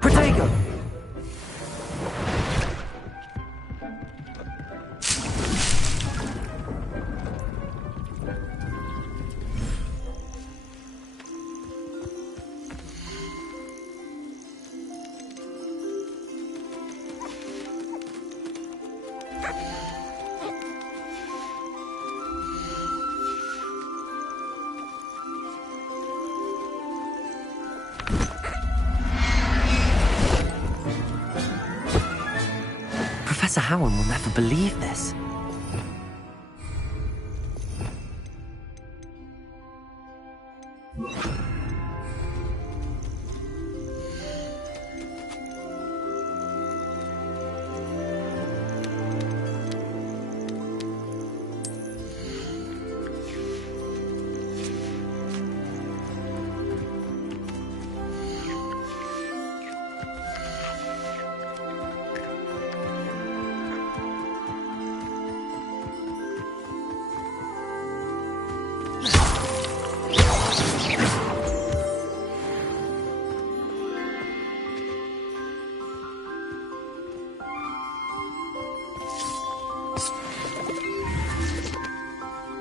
Protego! Professor Howard will never believe this.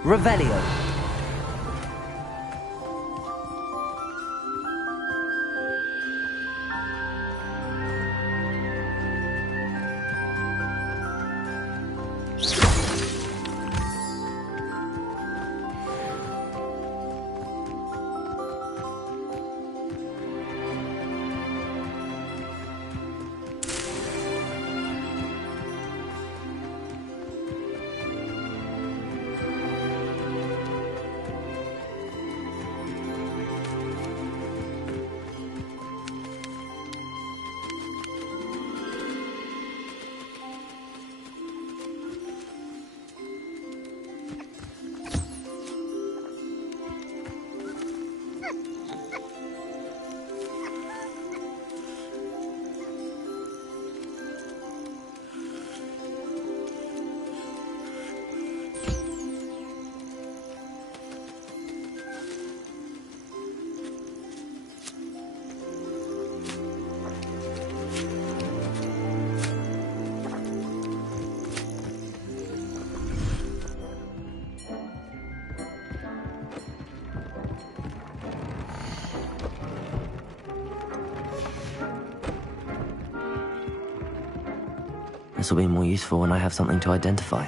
Revelio. This will be more useful when I have something to identify.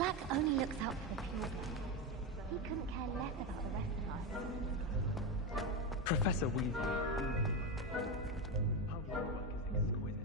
Black only looks out for the pure. He couldn't care less about the rest of us. Professor Weasley. Her work is exquisite.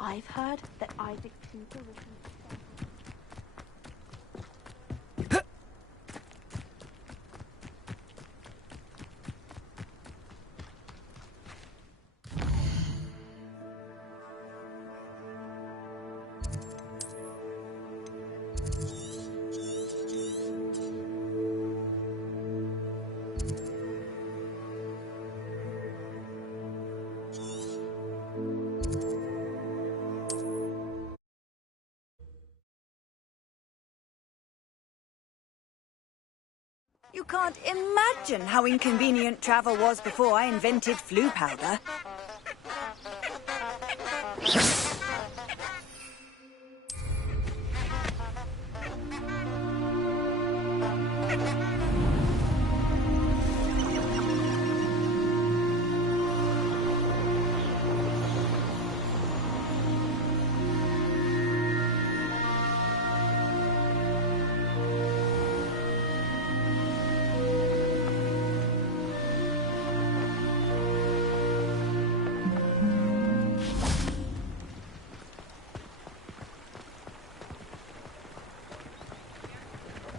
I've heard that Isaac's tutor was... You can't imagine how inconvenient travel was before I invented flu powder.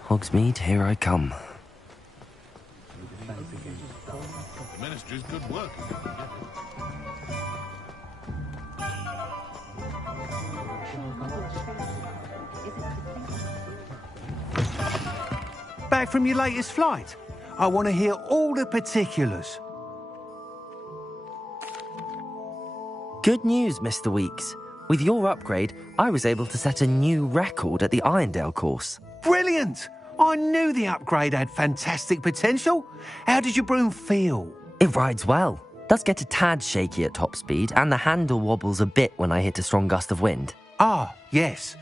Hogsmeade, here I come. The Ministry's good work. Back from your latest flight? I want to hear all the particulars. Good news, Mr. Weeks. With your upgrade, I was able to set a new record at the Irondale course. Brilliant! I knew the upgrade had fantastic potential. How did your broom feel? It rides well. Does get a tad shaky at top speed, and the handle wobbles a bit when I hit a strong gust of wind. Ah, yes.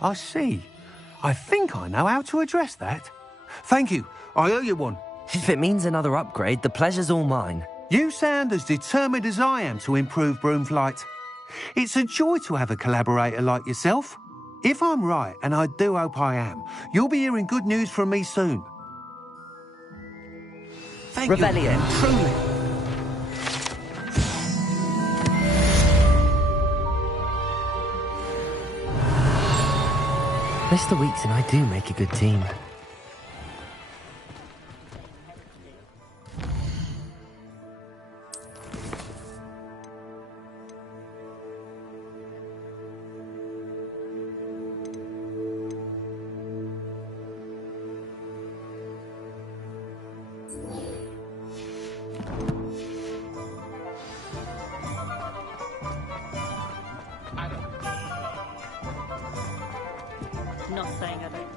I see. I think I know how to address that. Thank you. I owe you one. If it means another upgrade, the pleasure's all mine. You sound as determined as I am to improve broom flight. It's a joy to have a collaborator like yourself. If I'm right, and I do hope I am, you'll be hearing good news from me soon. Thank Revelio. you, truly. Mr. Weeks and I do make a good team. Not saying I don't.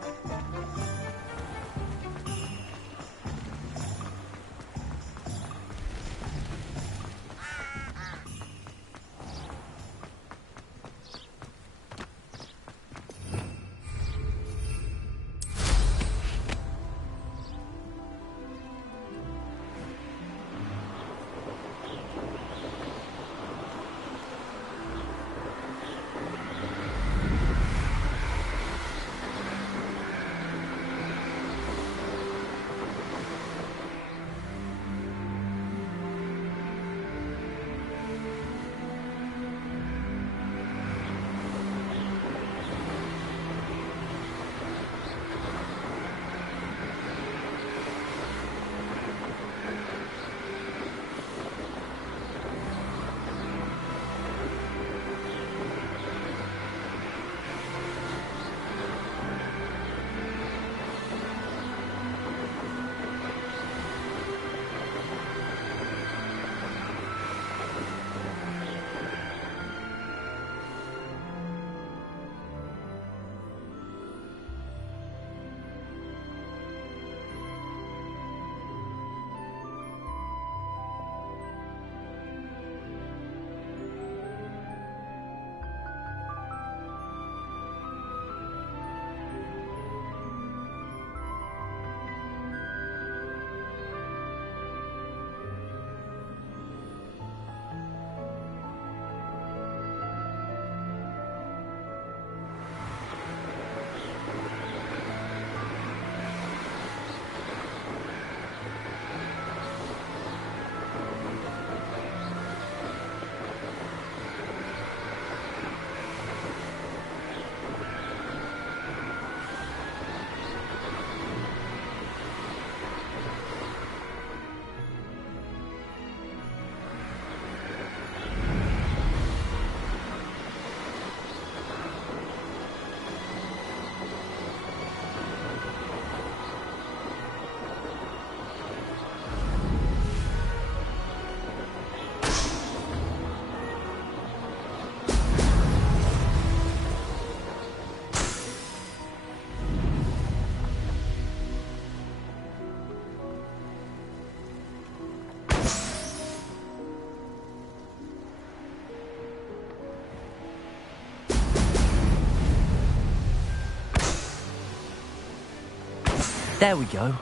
There we go.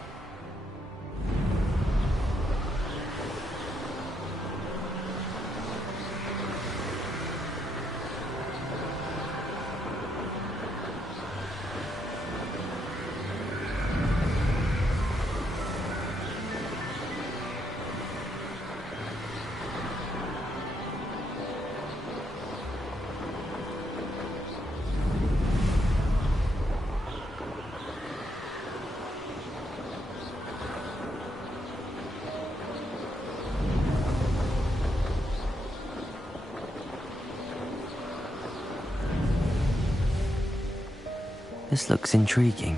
This looks intriguing.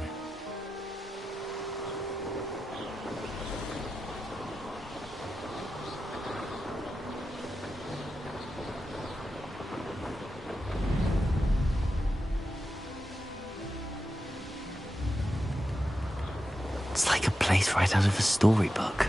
It's like a place right out of a storybook.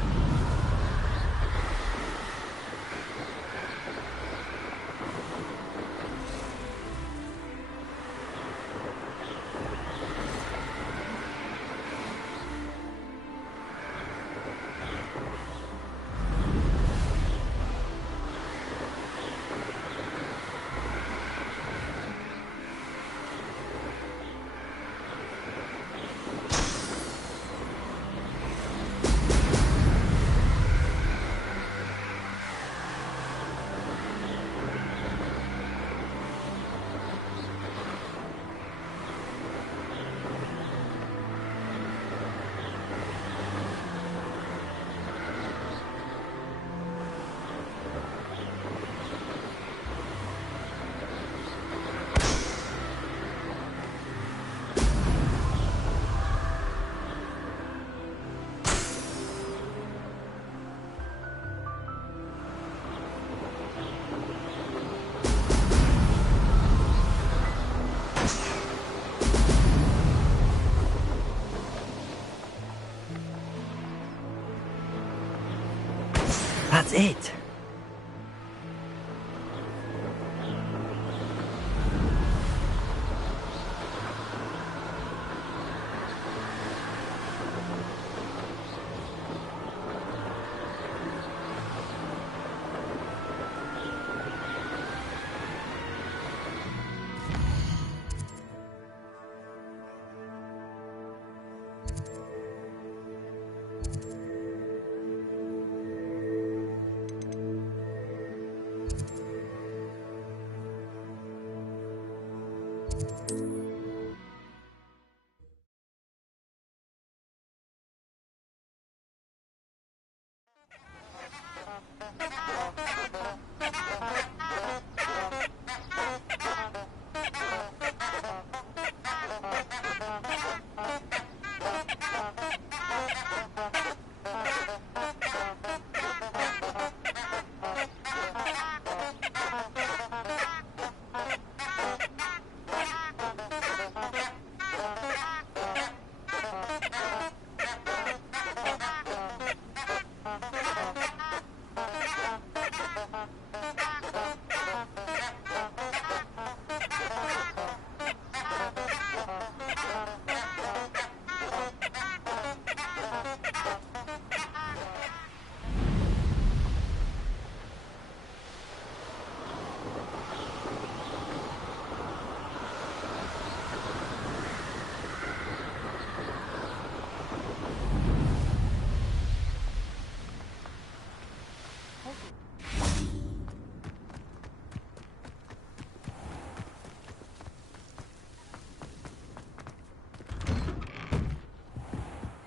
That's it.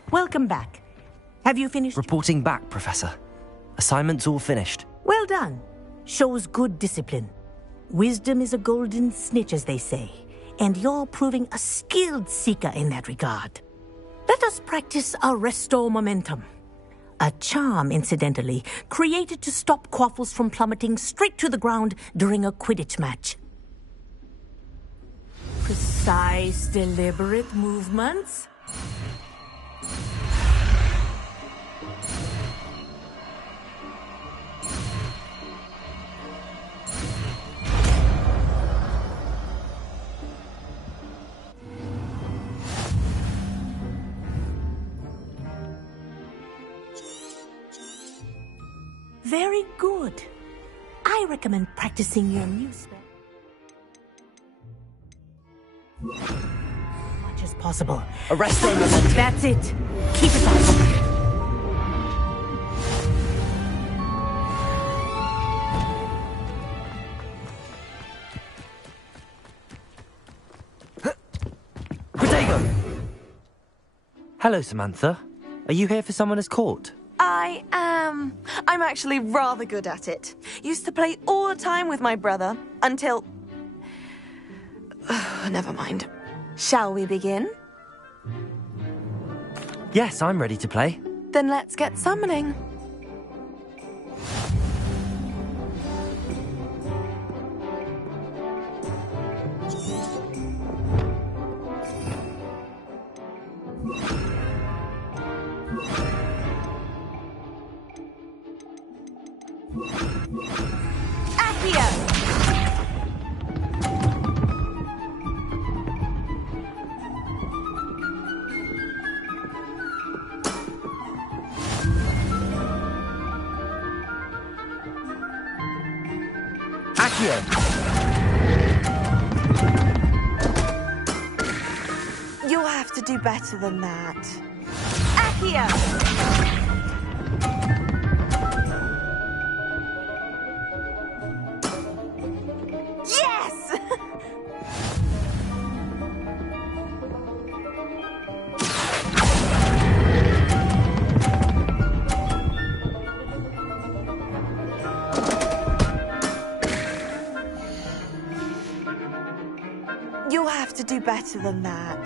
Welcome back. Have you finished? Reporting back, Professor. Assignment's all finished. Well done. Shows good discipline. Wisdom is a golden snitch, as they say, and you're proving a skilled seeker in that regard. Let us practice our restore momentum. A charm, incidentally, created to stop quaffles from plummeting straight to the ground during a Quidditch match. Precise, deliberate movements. Very good. I recommend practicing your new spell as much as possible. Arresto momentum. That's it. Keep it up. Protego! Hello, Samantha. Are you here for Summoner's Court? I am. I'm actually rather good at it. Used to play all the time with my brother until... Never mind. Shall we begin? Yes, I'm ready to play. Then let's get summoning. Accio! Accio! You'll have to do better than that. Accio! Yes! You'll have to do better than that.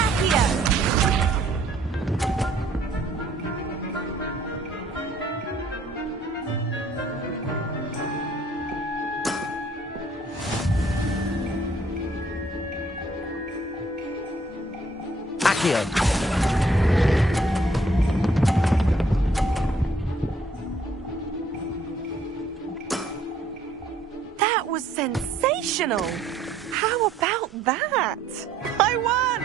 Accio! Accio! That was sensational! How about that? I won!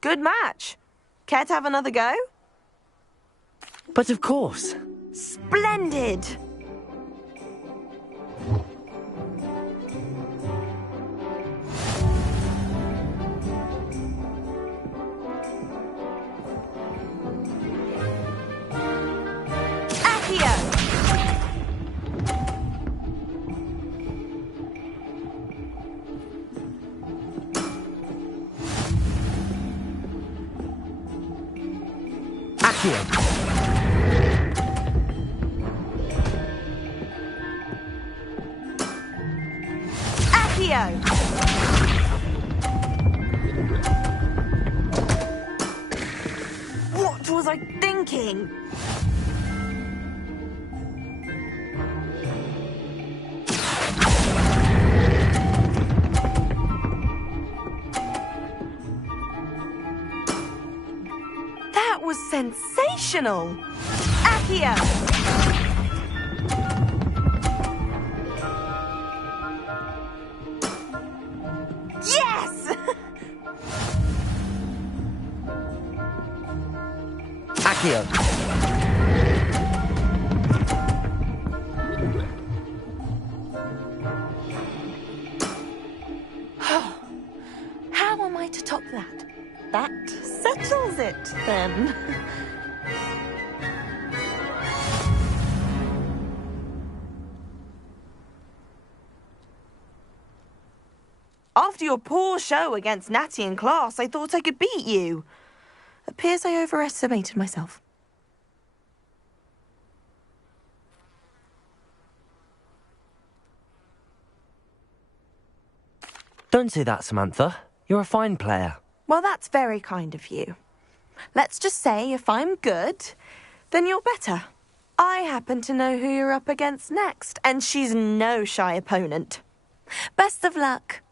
Good match. Care to have another go? But of course. Splendid! Accio! Accio! Accio! What was I thinking? That was sensational! Accio! Yes! Accio! How am I to top that? That settles it, then. After your poor show against Natty in class, I thought I could beat you. Appears I overestimated myself. Don't say that, Samantha. You're a fine player. Well, that's very kind of you. Let's just say if I'm good, then you're better. I happen to know who you're up against next, and she's no shy opponent. Best of luck.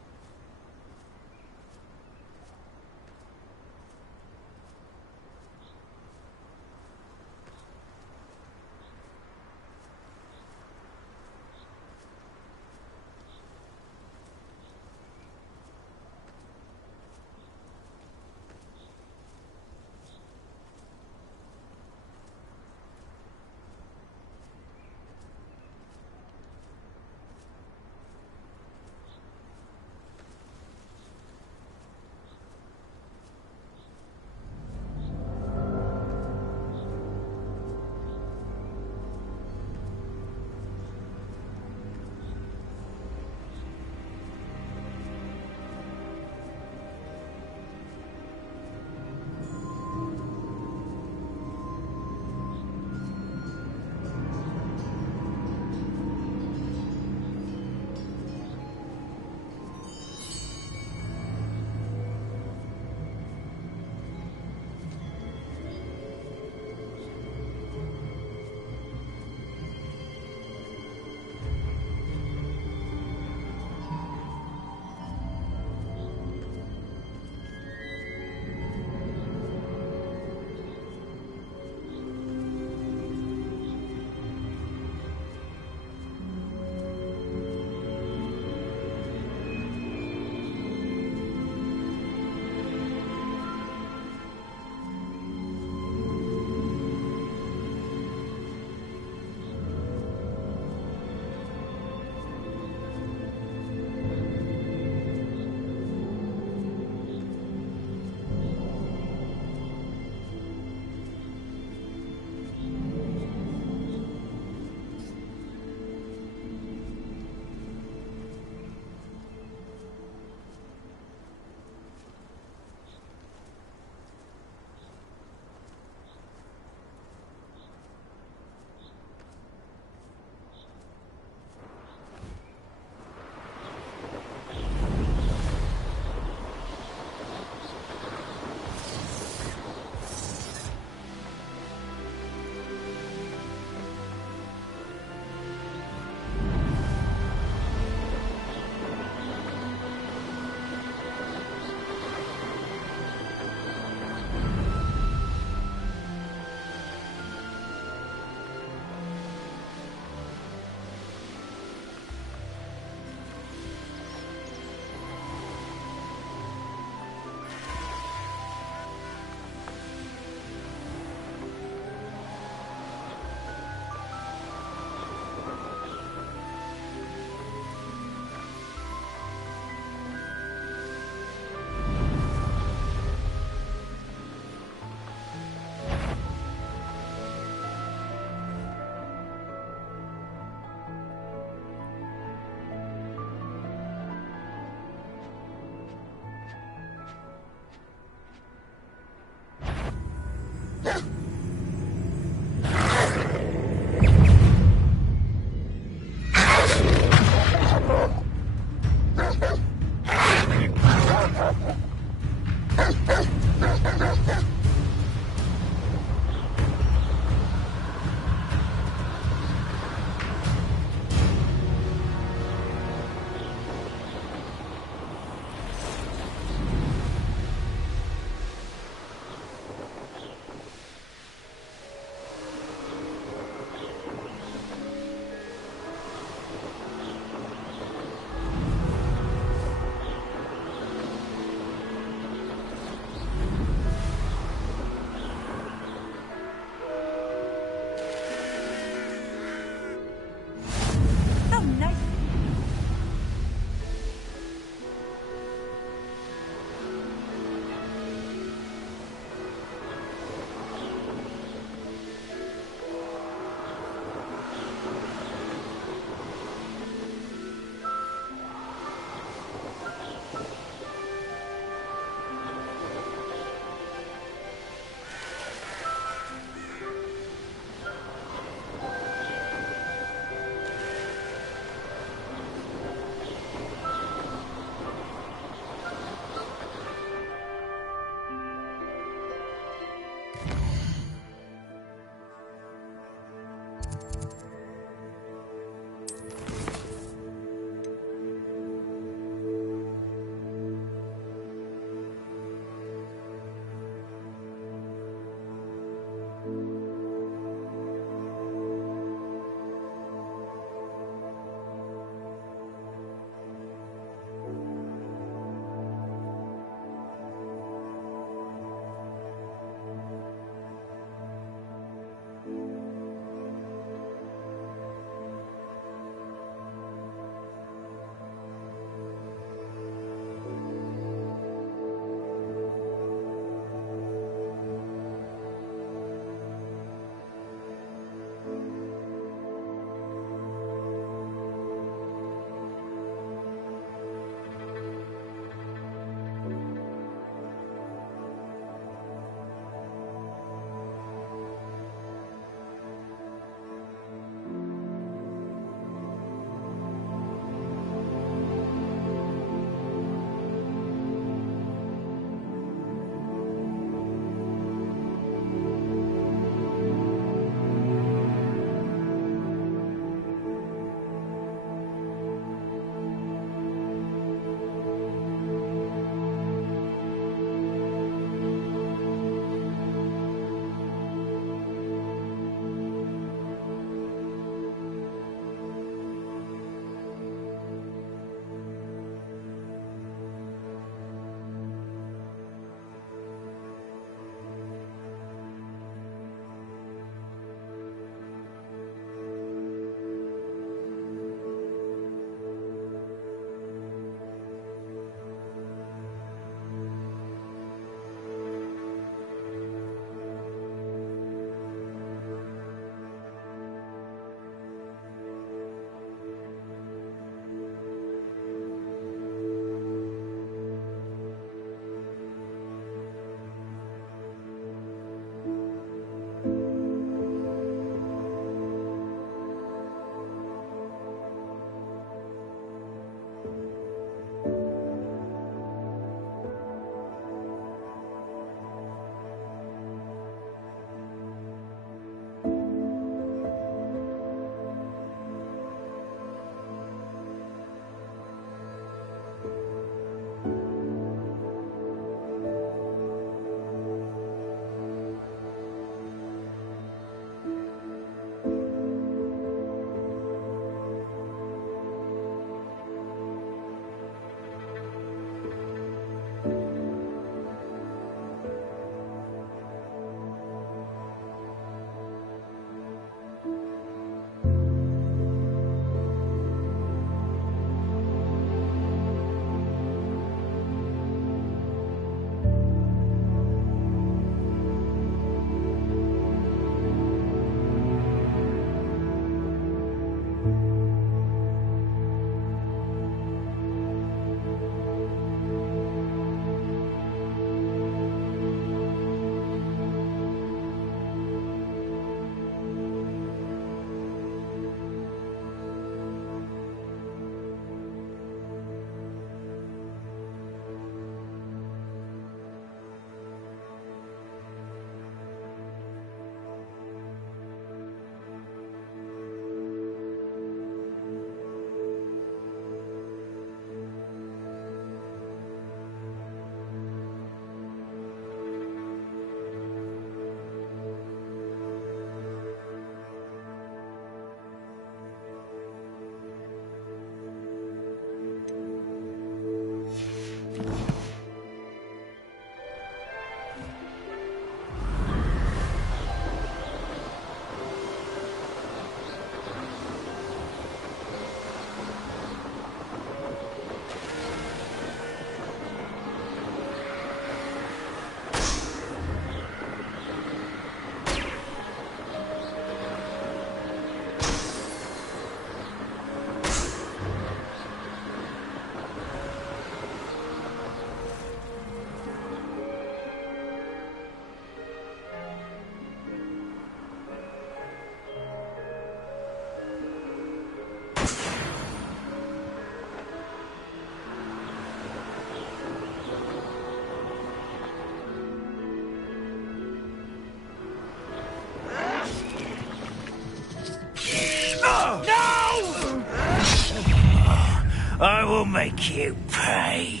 I will make you pay.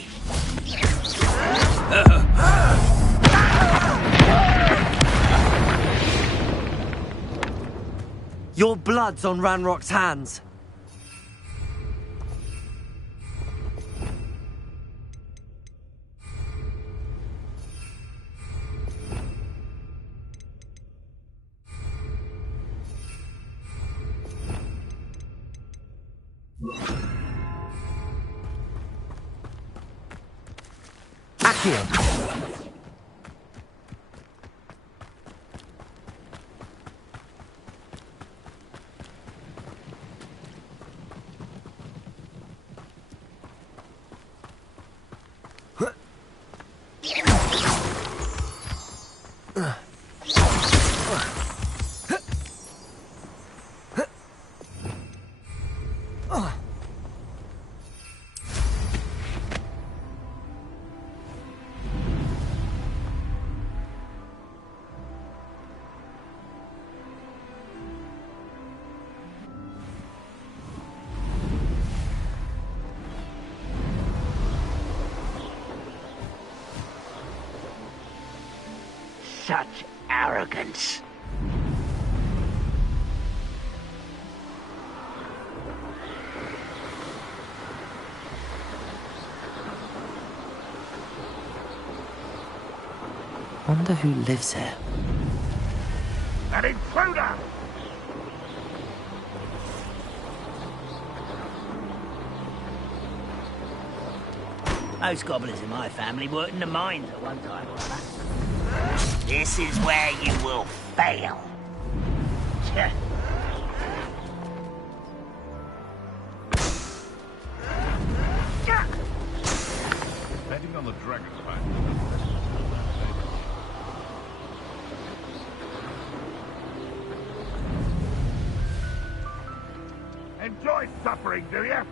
Your blood's on Ranrock's hands. Accio. Such arrogance. Wonder who lives here. An intruder! Most goblins in my family worked in the mines at one time or other. This is where you will fail. Betting on the dragon's back. Enjoy suffering, do you?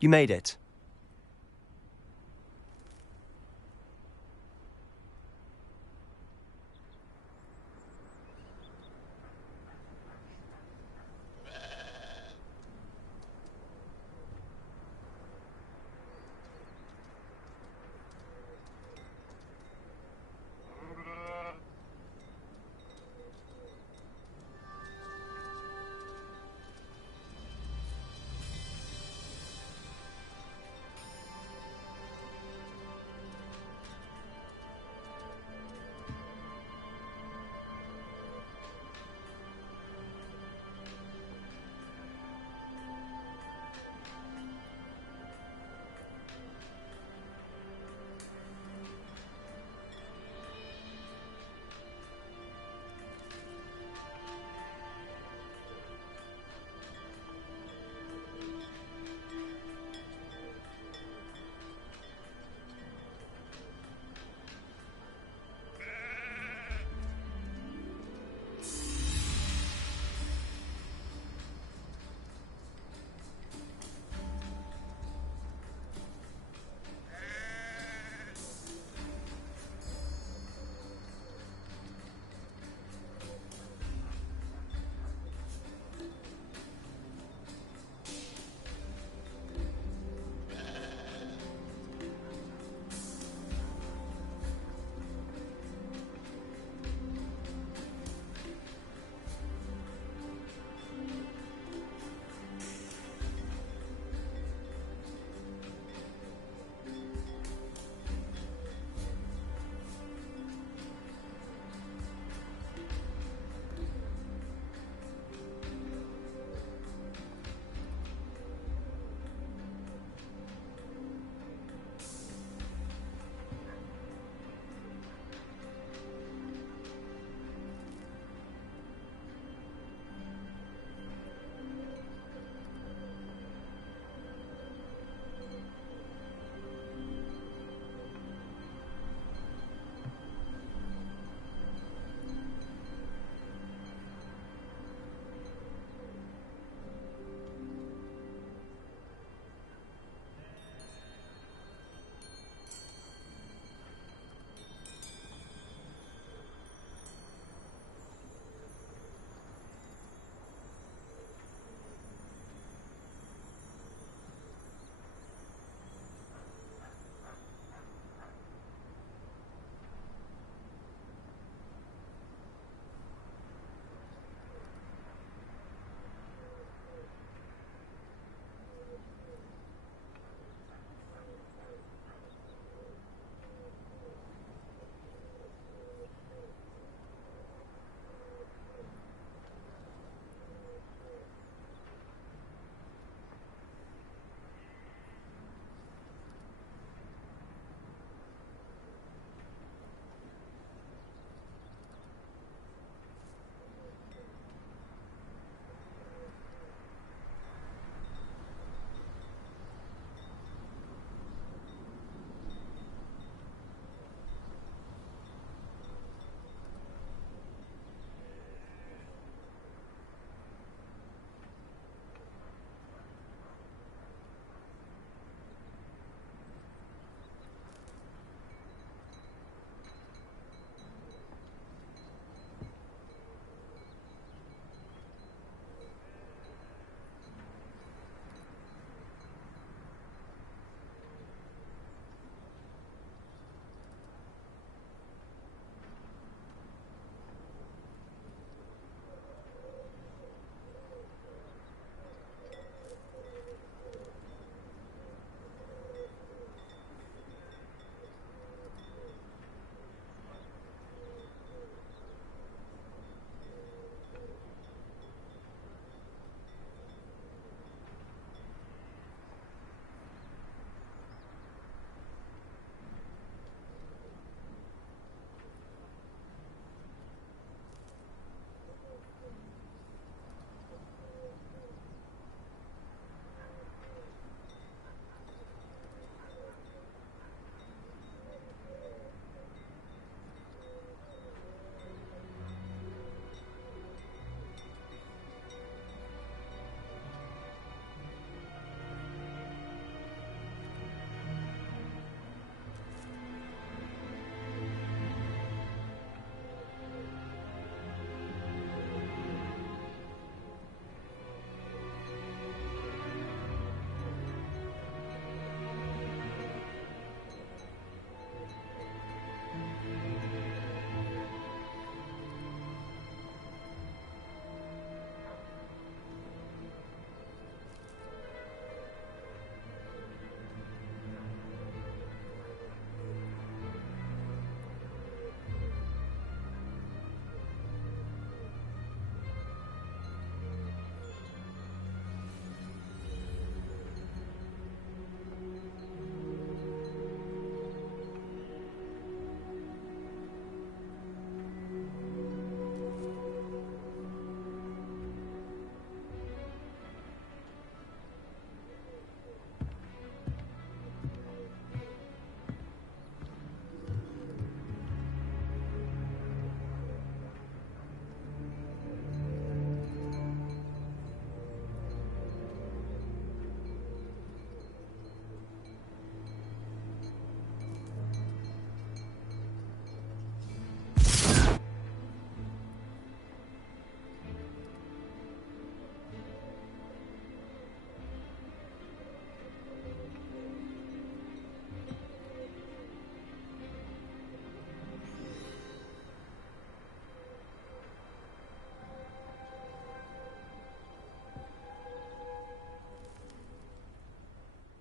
You made it.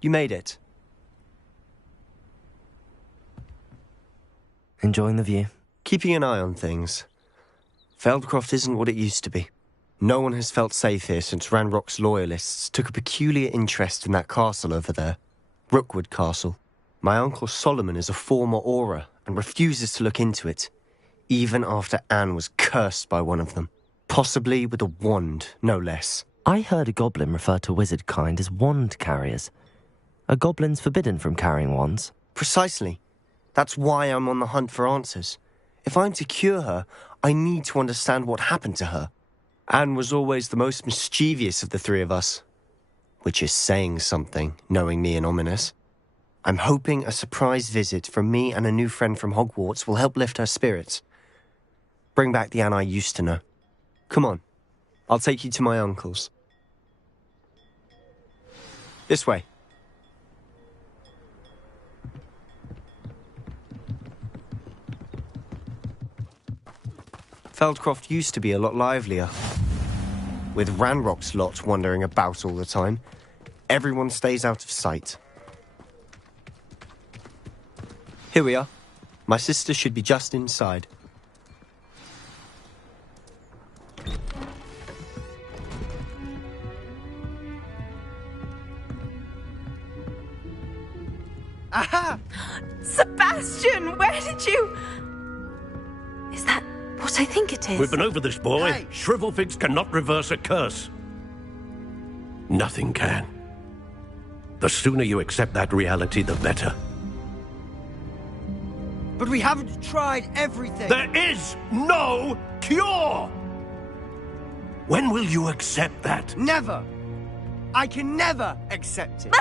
You made it. Enjoying the view? Keeping an eye on things. Feldcroft isn't what it used to be. No one has felt safe here since Ranrock's loyalists took a peculiar interest in that castle over there. Rookwood Castle. My uncle Solomon is a former Auror and refuses to look into it, even after Anne was cursed by one of them. Possibly with a wand, no less. I heard a goblin refer to wizard kind as wand carriers. Are goblins forbidden from carrying wands? Precisely. That's why I'm on the hunt for answers. If I'm to cure her, I need to understand what happened to her. Anne was always the most mischievous of the three of us. Which is saying something, knowing me and Ominous. I'm hoping a surprise visit from me and a new friend from Hogwarts will help lift her spirits. Bring back the Anne I used to know. Come on, I'll take you to my uncle's. This way. Feldcroft used to be a lot livelier. With Ranrock's lot wandering about all the time, everyone stays out of sight. Here we are. My sister should be just inside. Aha! Sebastian, where did you... Is that what I think it is? We've been over this, boy. Hey. Shrivelfigs cannot reverse a curse. Nothing can. The sooner you accept that reality, the better. But we haven't tried everything. There is no cure! When will you accept that? Never. I can never accept it.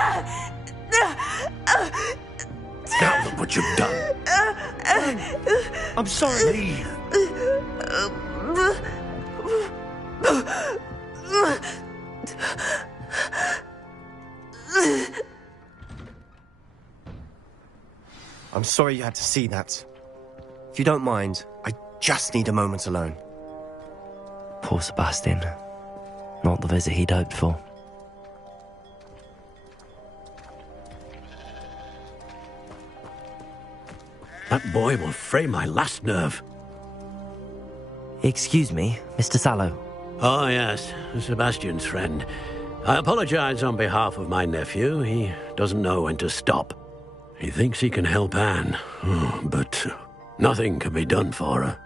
Now look what you've done. I'm sorry. Leave. I'm sorry you had to see that. If you don't mind, I just need a moment alone. Poor Sebastian. Not the visit he'd hoped for. That boy will fray my last nerve. Excuse me, Mr. Sallow. Oh, yes, Sebastian's friend. I apologize on behalf of my nephew. He doesn't know when to stop. He thinks he can help Anne, but nothing can be done for her.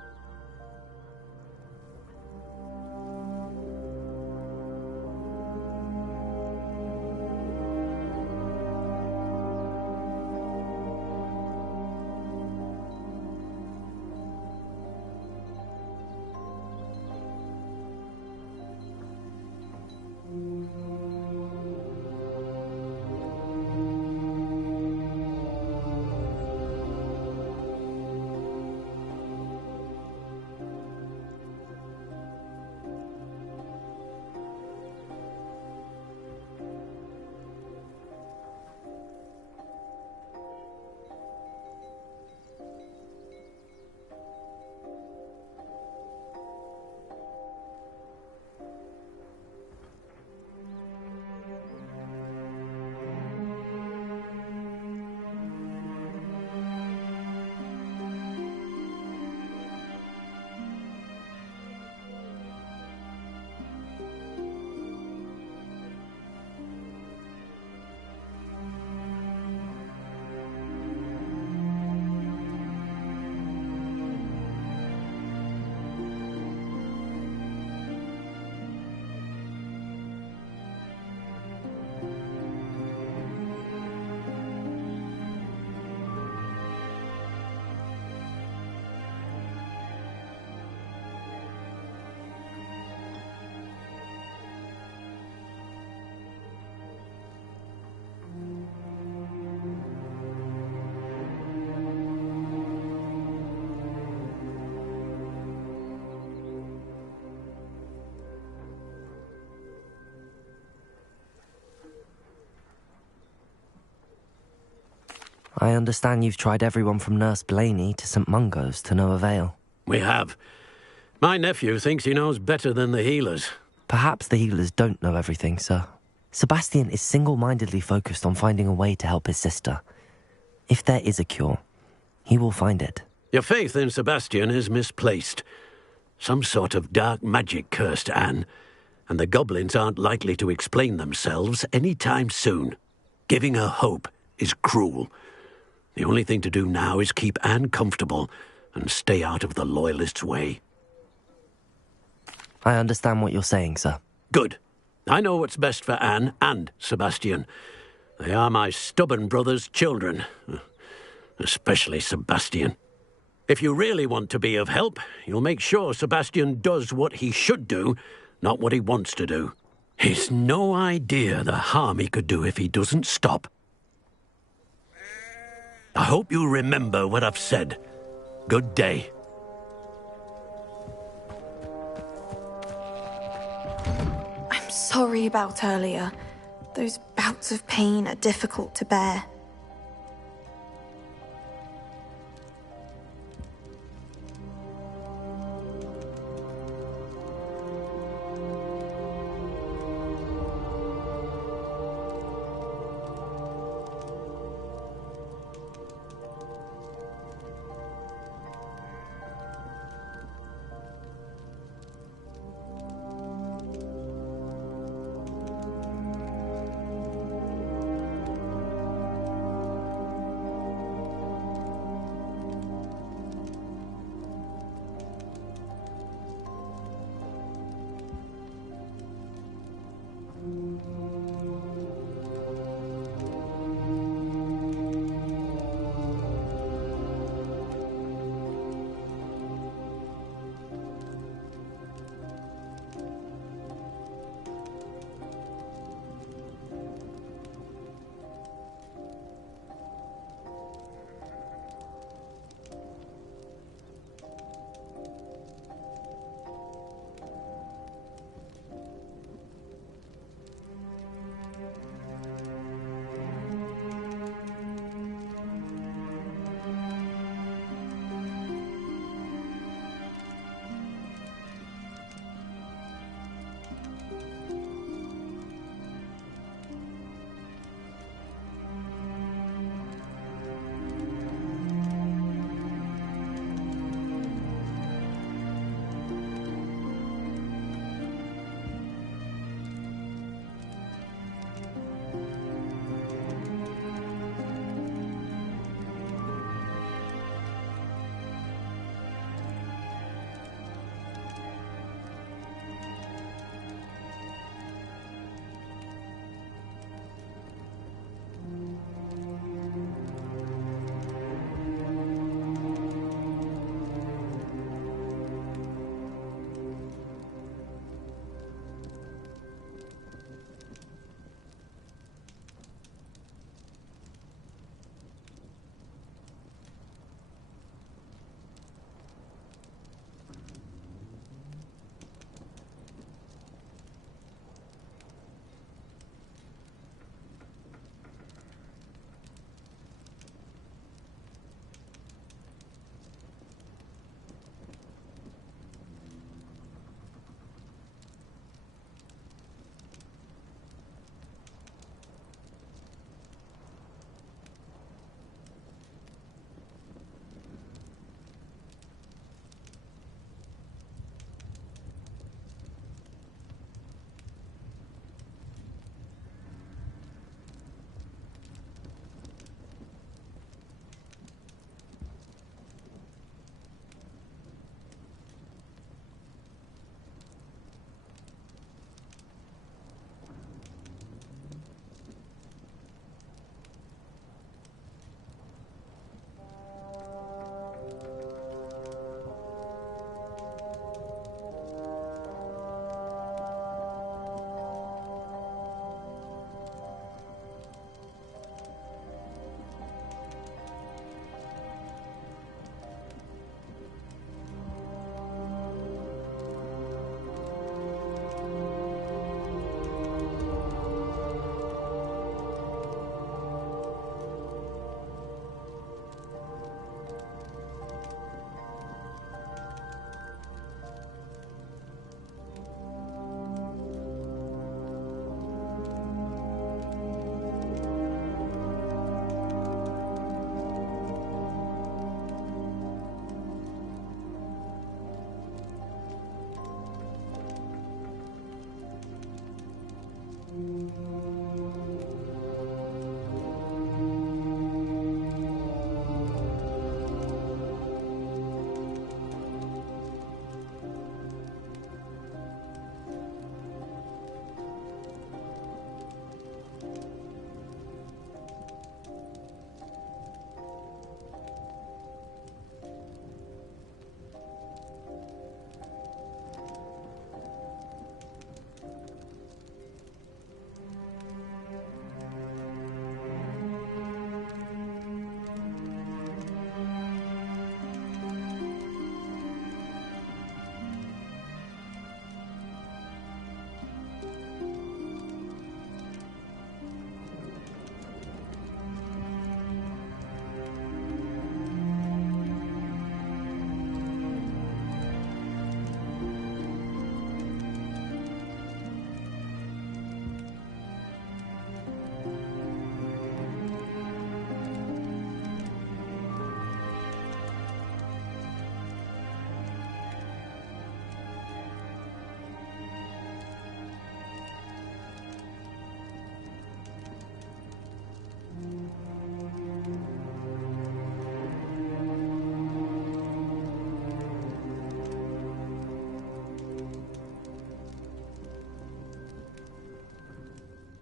I understand you've tried everyone from Nurse Blaney to St. Mungo's to no avail. We have. My nephew thinks he knows better than the healers. Perhaps the healers don't know everything, sir. Sebastian is single-mindedly focused on finding a way to help his sister. If there is a cure, he will find it. Your faith in Sebastian is misplaced. Some sort of dark magic cursed Anne, and the goblins aren't likely to explain themselves any time soon. Giving her hope is cruel. The only thing to do now is keep Anne comfortable and stay out of the Loyalists' way. I understand what you're saying, sir. Good. I know what's best for Anne and Sebastian. They are my stubborn brother's children. Especially Sebastian. If you really want to be of help, you'll make sure Sebastian does what he should do, not what he wants to do. He's no idea the harm he could do if he doesn't stop. I hope you remember what I've said. Good day. I'm sorry about earlier. Those bouts of pain are difficult to bear.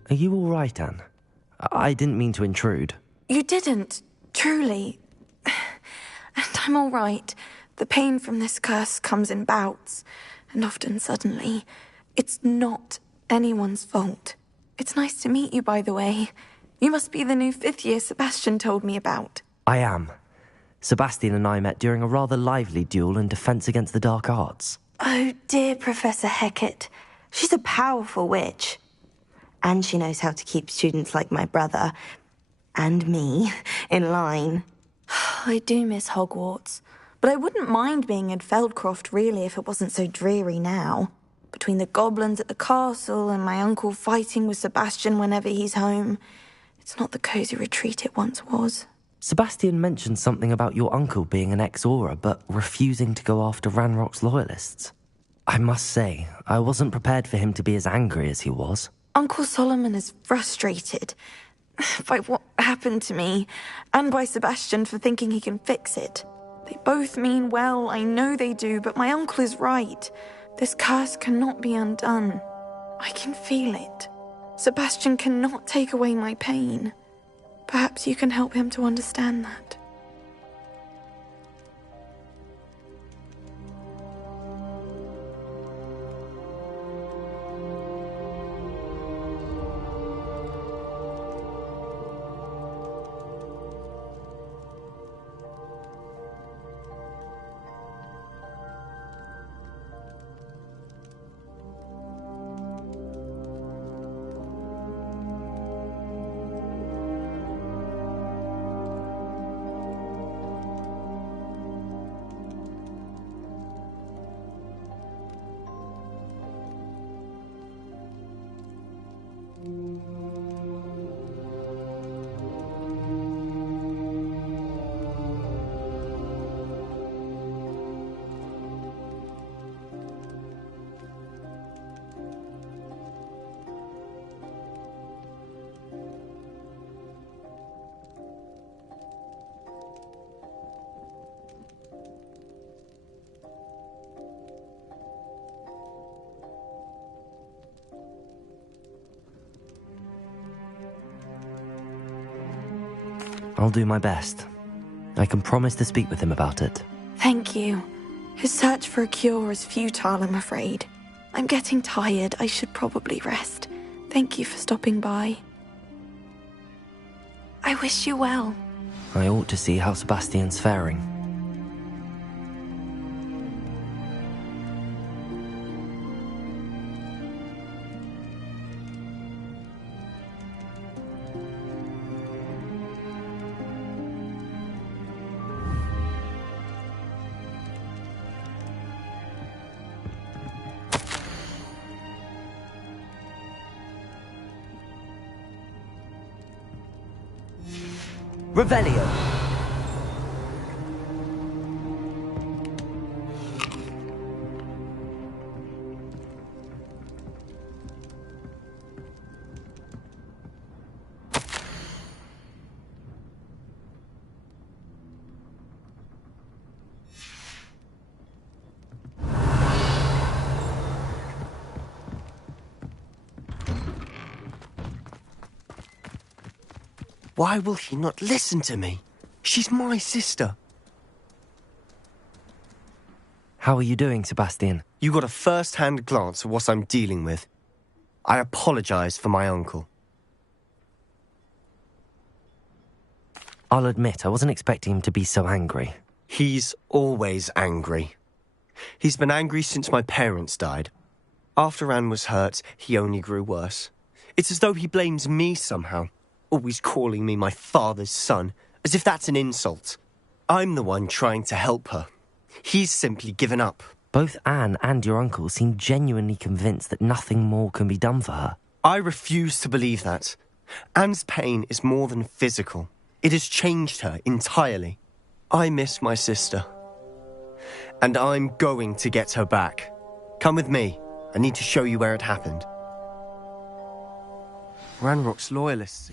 Are you all right, Anne? I didn't mean to intrude. You didn't, truly. And I'm all right. The pain from this curse comes in bouts, and often suddenly. It's not anyone's fault. It's nice to meet you, by the way. You must be the new 5th year Sebastian told me about. I am. Sebastian and I met during a rather lively duel in defense against the dark arts. Oh, dear Professor Hecat. She's a powerful witch. And she knows how to keep students like my brother, and me, in line. I do miss Hogwarts, but I wouldn't mind being in Feldcroft, really, if it wasn't so dreary now. Between the goblins at the castle and my uncle fighting with Sebastian whenever he's home, it's not the cosy retreat it once was. Sebastian mentioned something about your uncle being an ex-Auror, but refusing to go after Ranrock's loyalists. I must say, I wasn't prepared for him to be as angry as he was. Uncle Solomon is frustrated by what happened to me, and by Sebastian for thinking he can fix it. They both mean well, I know they do, but my uncle is right. This curse cannot be undone. I can feel it. Sebastian cannot take away my pain. Perhaps you can help him to understand that. I'll do my best. I can promise to speak with him about it. Thank you. His search for a cure is futile, I'm afraid. I'm getting tired. I should probably rest. Thank you for stopping by. I wish you well. I ought to see how Sebastian's faring. Revelio. Why will he not listen to me? She's my sister. How are you doing, Sebastian? You got a first-hand glance at what I'm dealing with. I apologize for my uncle. I'll admit, I wasn't expecting him to be so angry. He's always angry. He's been angry since my parents died. After Anne was hurt, he only grew worse. It's as though he blames me somehow. Always calling me my father's son, as if that's an insult. I'm the one trying to help her. He's simply given up. Both Anne and your uncle seem genuinely convinced that nothing more can be done for her. I refuse to believe that. Anne's pain is more than physical. It has changed her entirely. I miss my sister. And I'm going to get her back. Come with me. I need to show you where it happened. Ranrock's loyalists.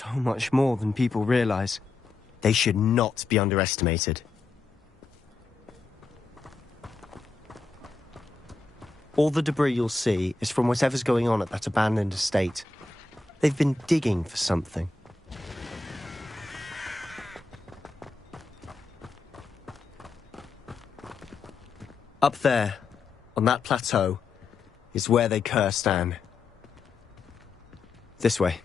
so much more than people realize. They should not be underestimated. All the debris you'll see is from whatever's going on at that abandoned estate. They've been digging for something. Up there, on that plateau, is where they cursed Anne. This way.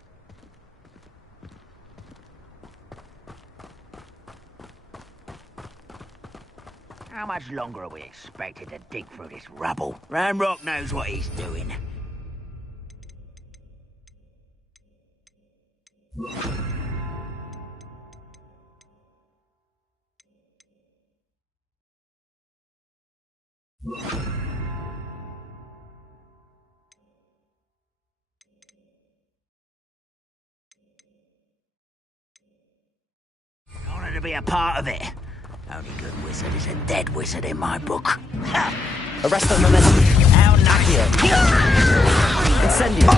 How much longer are we expected to dig through this rubble? Ranrock knows what he's doing. Honor to be a part of it. Only good wizard is a dead wizard in my book. Ha! Arrest the momentum. How nice. Incendio.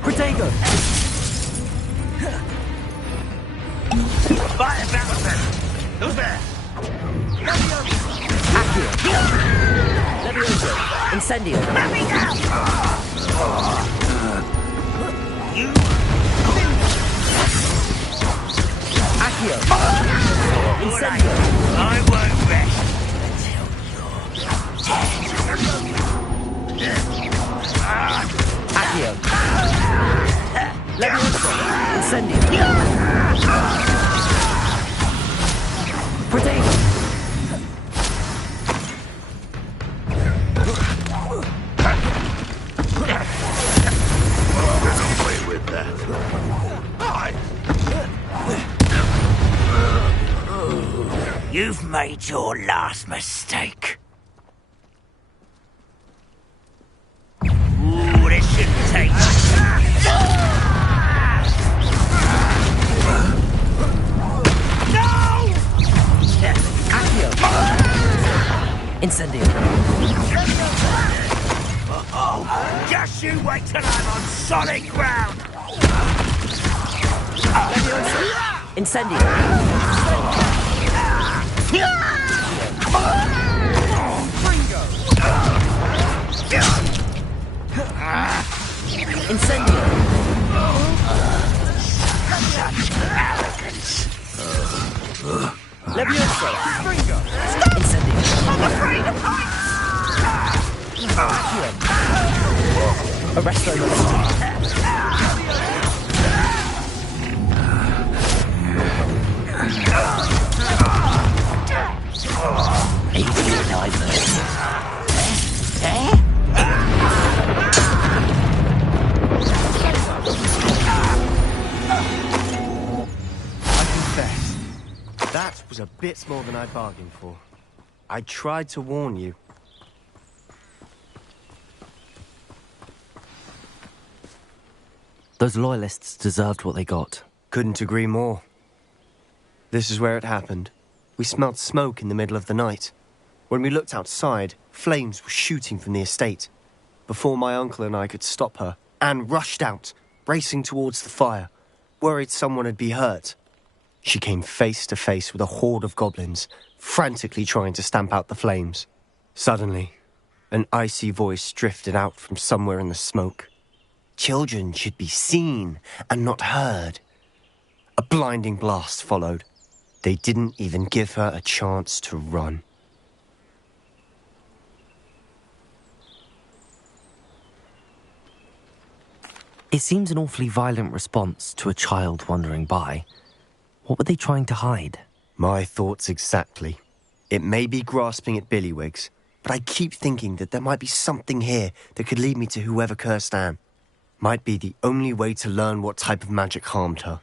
Protego. Fire fountain! Who's there? Accio. Levioso. Incendio. Let me go! You... Accio. Incendio. I won't rest until you're dead. Accio. Levioso. Incendio. Protego. Away with that. You've made your last mistake. Ooh, this shouldn't take much. No! Accio. Incendio. Oh, just you wait till I'm on solid ground. Levioso. Incendio. Incendio. Such arrogance. Levioso. Incendio. I'm afraid of heights. Arresto That was a bit more than I bargained for. I tried to warn you. Those loyalists deserved what they got. Couldn't agree more. This is where it happened. We smelled smoke in the middle of the night. When we looked outside, flames were shooting from the estate. Before my uncle and I could stop her, Anne rushed out, racing towards the fire, worried someone would be hurt. She came face to face with a horde of goblins, frantically trying to stamp out the flames. Suddenly, an icy voice drifted out from somewhere in the smoke. Children should be seen and not heard. A blinding blast followed. They didn't even give her a chance to run. It seems an awfully violent response to a child wandering by. What were they trying to hide? My thoughts exactly. It may be grasping at Billywigs, but I keep thinking that there might be something here that could lead me to whoever cursed Anne. Might be the only way to learn what type of magic harmed her,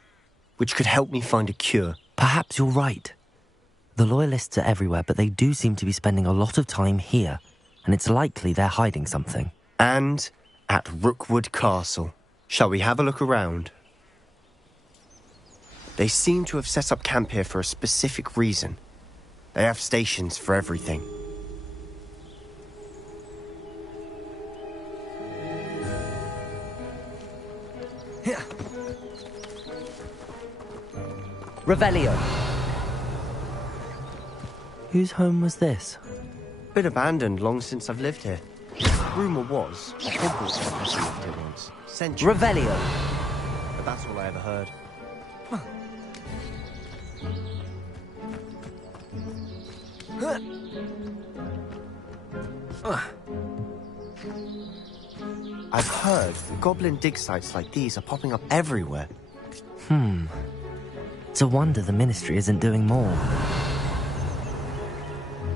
which could help me find a cure. Perhaps you're right. The Loyalists are everywhere, but they do seem to be spending a lot of time here, and it's likely they're hiding something. And at Rookwood Castle. Shall we have a look around? They seem to have set up camp here for a specific reason. They have stations for everything. Revelio. Whose home was this? Been abandoned long since I've lived here. Rumour was a Hogwarts professor lived here once. Centuries. Revelio. But that's all I ever heard. I've heard goblin dig sites like these are popping up everywhere. It's a wonder the Ministry isn't doing more.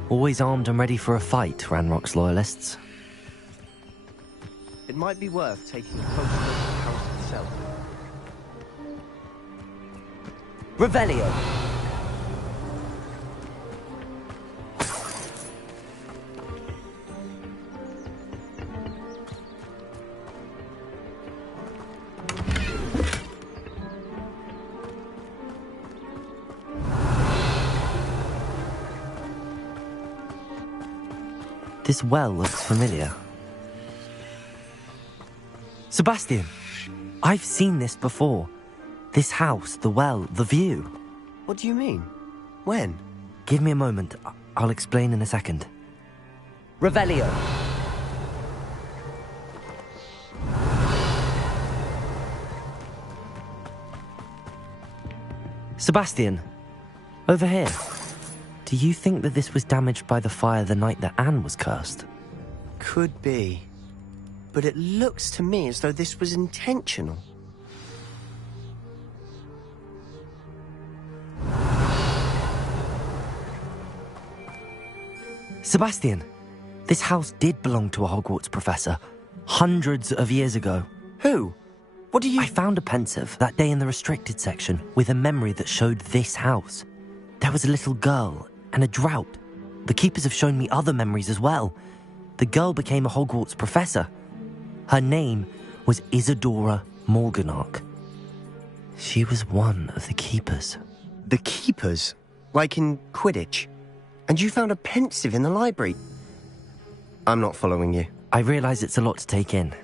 Always armed and ready for a fight, Ranrock's loyalists. It might be worth taking a closer look at the house itself. Revelio. This well looks familiar. Sebastian, I've seen this before. This house, the well, the view. What do you mean? When? Give me a moment. I'll explain in a second. Revelio. Sebastian, over here. Do you think that this was damaged by the fire the night that Anne was cursed? Could be. But it looks to me as though this was intentional. Sebastian, this house did belong to a Hogwarts professor, hundreds of years ago. Who? What do you... I found a pensive that day in the restricted section with a memory that showed this house. There was a little girl and a drought. The keepers have shown me other memories as well. The girl became a Hogwarts professor. Her name was Isadora Morganach. She was one of the keepers. The keepers? Like in Quidditch? And you found a pensive in the library? I'm not following you. I realise it's a lot to take in.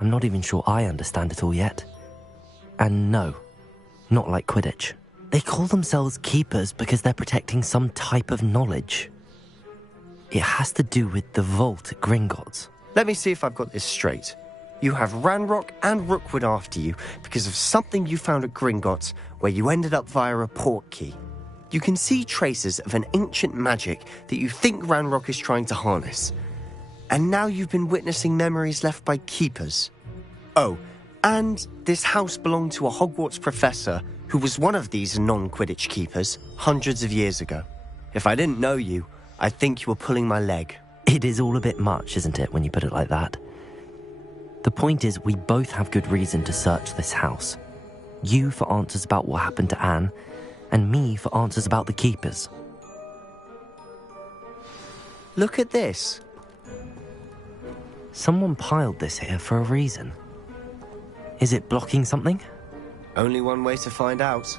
I'm not even sure I understand it all yet. And no, not like Quidditch. They call themselves keepers because they're protecting some type of knowledge. It has to do with the vault at Gringotts. Let me see if I've got this straight. You have Ranrock and Rookwood after you because of something you found at Gringotts where you ended up via a port key. You can see traces of an ancient magic that you think Ranrock is trying to harness. And now you've been witnessing memories left by keepers. Oh, and this house belonged to a Hogwarts professor who was one of these non-Quidditch keepers hundreds of years ago. If I didn't know you, I'd think you were pulling my leg. It is all a bit much, isn't it, when you put it like that? The point is, we both have good reason to search this house. You for answers about what happened to Anne, and me for answers about the keepers. Look at this. Someone piled this here for a reason. Is it blocking something? Only one way to find out.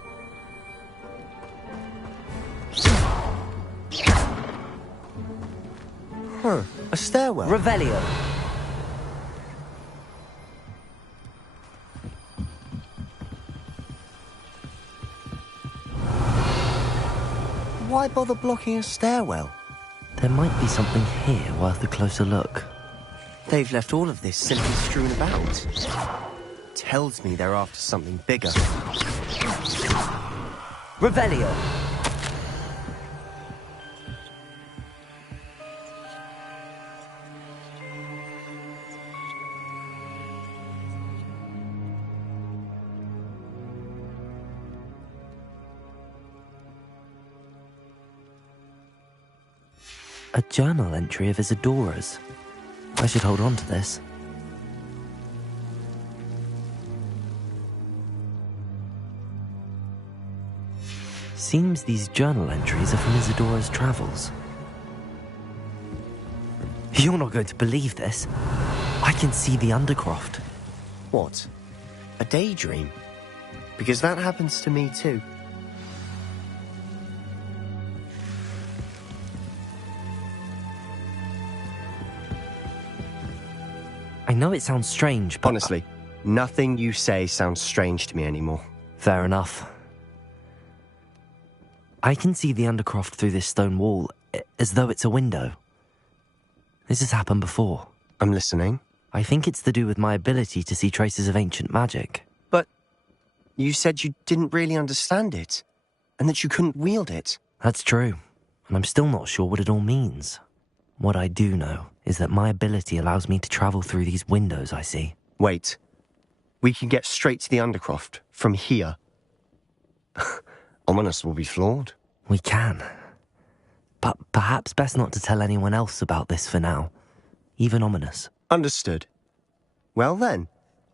Huh, a stairwell. Revelio. Why bother blocking a stairwell? There might be something here worth a closer look. They've left all of this simply strewn about. Tells me they're after something bigger. Revelio. A journal entry of Isadora's. I should hold on to this. Seems these journal entries are from Isadora's travels. You're not going to believe this. I can see the Undercroft. What? A daydream? Because that happens to me too. I know it sounds strange, but... Honestly, Nothing you say sounds strange to me anymore. Fair enough. I can see the Undercroft through this stone wall, as though it's a window. This has happened before. I'm listening. I think it's to do with my ability to see traces of ancient magic. But you said you didn't really understand it, and that you couldn't wield it. That's true, and I'm still not sure what it all means. What I do know is that my ability allows me to travel through these windows I see. Wait. We can get straight to the Undercroft from here. Ominous will be floored. We can. But perhaps best not to tell anyone else about this for now. Even Ominous. Understood. Well then,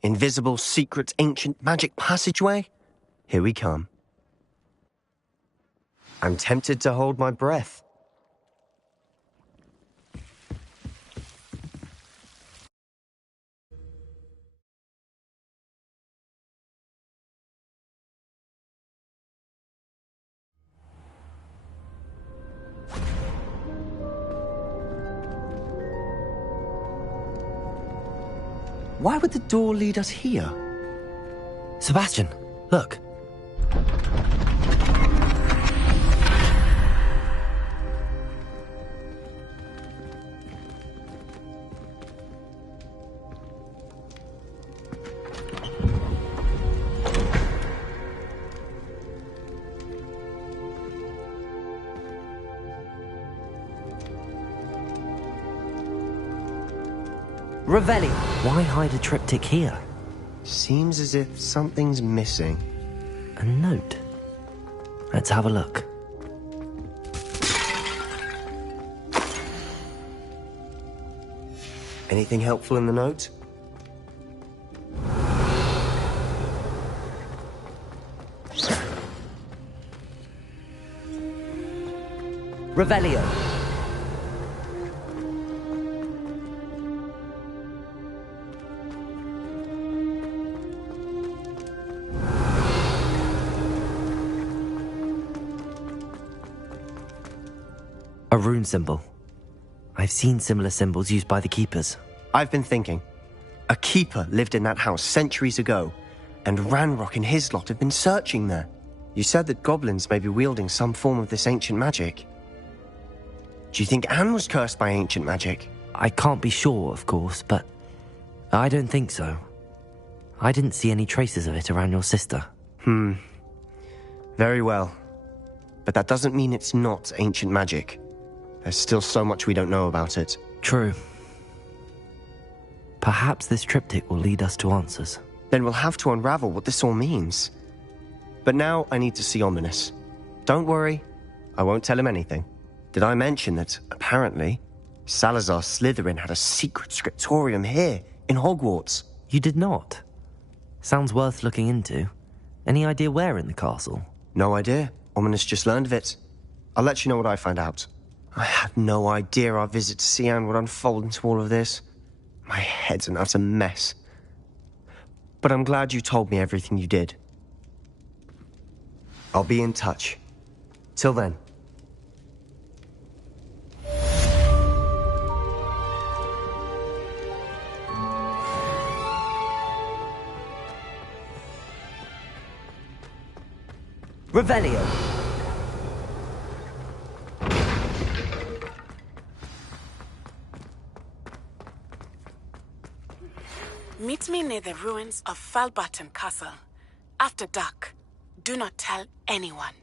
invisible, secret, ancient magic passageway? Here we come. I'm tempted to hold my breath. Why would the door lead us here? Sebastian, look. Revelli. Why hide a triptych here? Seems as if something's missing. A note. Let's have a look. Anything helpful in the note? Revelio. A rune symbol. I've seen similar symbols used by the keepers. I've been thinking. A keeper lived in that house centuries ago, and Ranrock and his lot have been searching there. You said that goblins may be wielding some form of this ancient magic. Do you think Anne was cursed by ancient magic? I can't be sure, of course, but I don't think so. I didn't see any traces of it around your sister. Very well. But that doesn't mean it's not ancient magic. There's still so much we don't know about it. True. Perhaps this triptych will lead us to answers. Then we'll have to unravel what this all means. But now I need to see Ominous. Don't worry, I won't tell him anything. Did I mention that, apparently, Salazar Slytherin had a secret scriptorium here, in Hogwarts? You did not? Sounds worth looking into. Any idea where in the castle? No idea. Ominous just learned of it. I'll let you know what I find out. I had no idea our visit to Cian would unfold into all of this. My head's an utter mess. But I'm glad you told me everything you did. I'll be in touch. Till then. Revelio. Meet me near the ruins of Falbarton Castle. After dark. Do not tell anyone.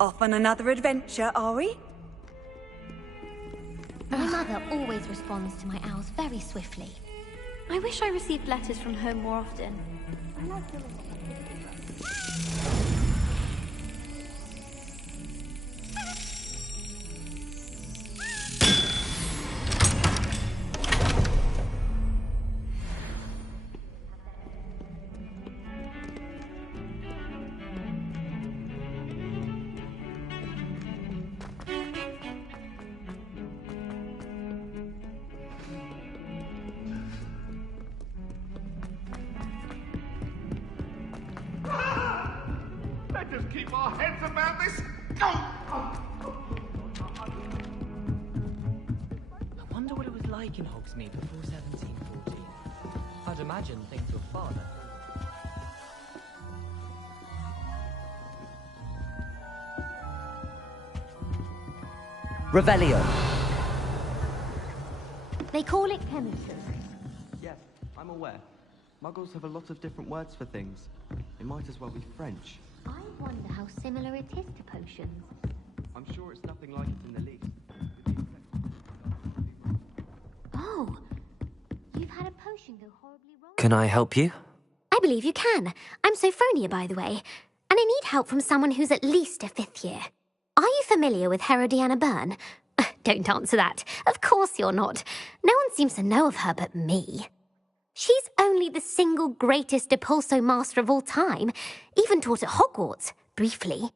Off on another adventure, are we? My mother always responds to my owls very swiftly. I wish I received letters from her more often. I like feeling Let us keep our heads about this. I wonder what it was like in Hogsmeade before 1714. I'd imagine things were far better. Revelio. They call it chemistry. Yes, I'm aware. Muggles have a lot of different words for things. It might as well be French. I wonder how similar it is to potions. I'm sure it's nothing like it in the least. Oh, you've had a potion go horribly wrong. Can I help you? I believe you can. I'm Sophronia, by the way, and I need help from someone who's at least a 5th year. Are you familiar with Herodiana Byrne? Don't answer that. Of course you're not. No one seems to know of her but me. She's only the single greatest Depulso master of all time, even taught at Hogwarts, briefly.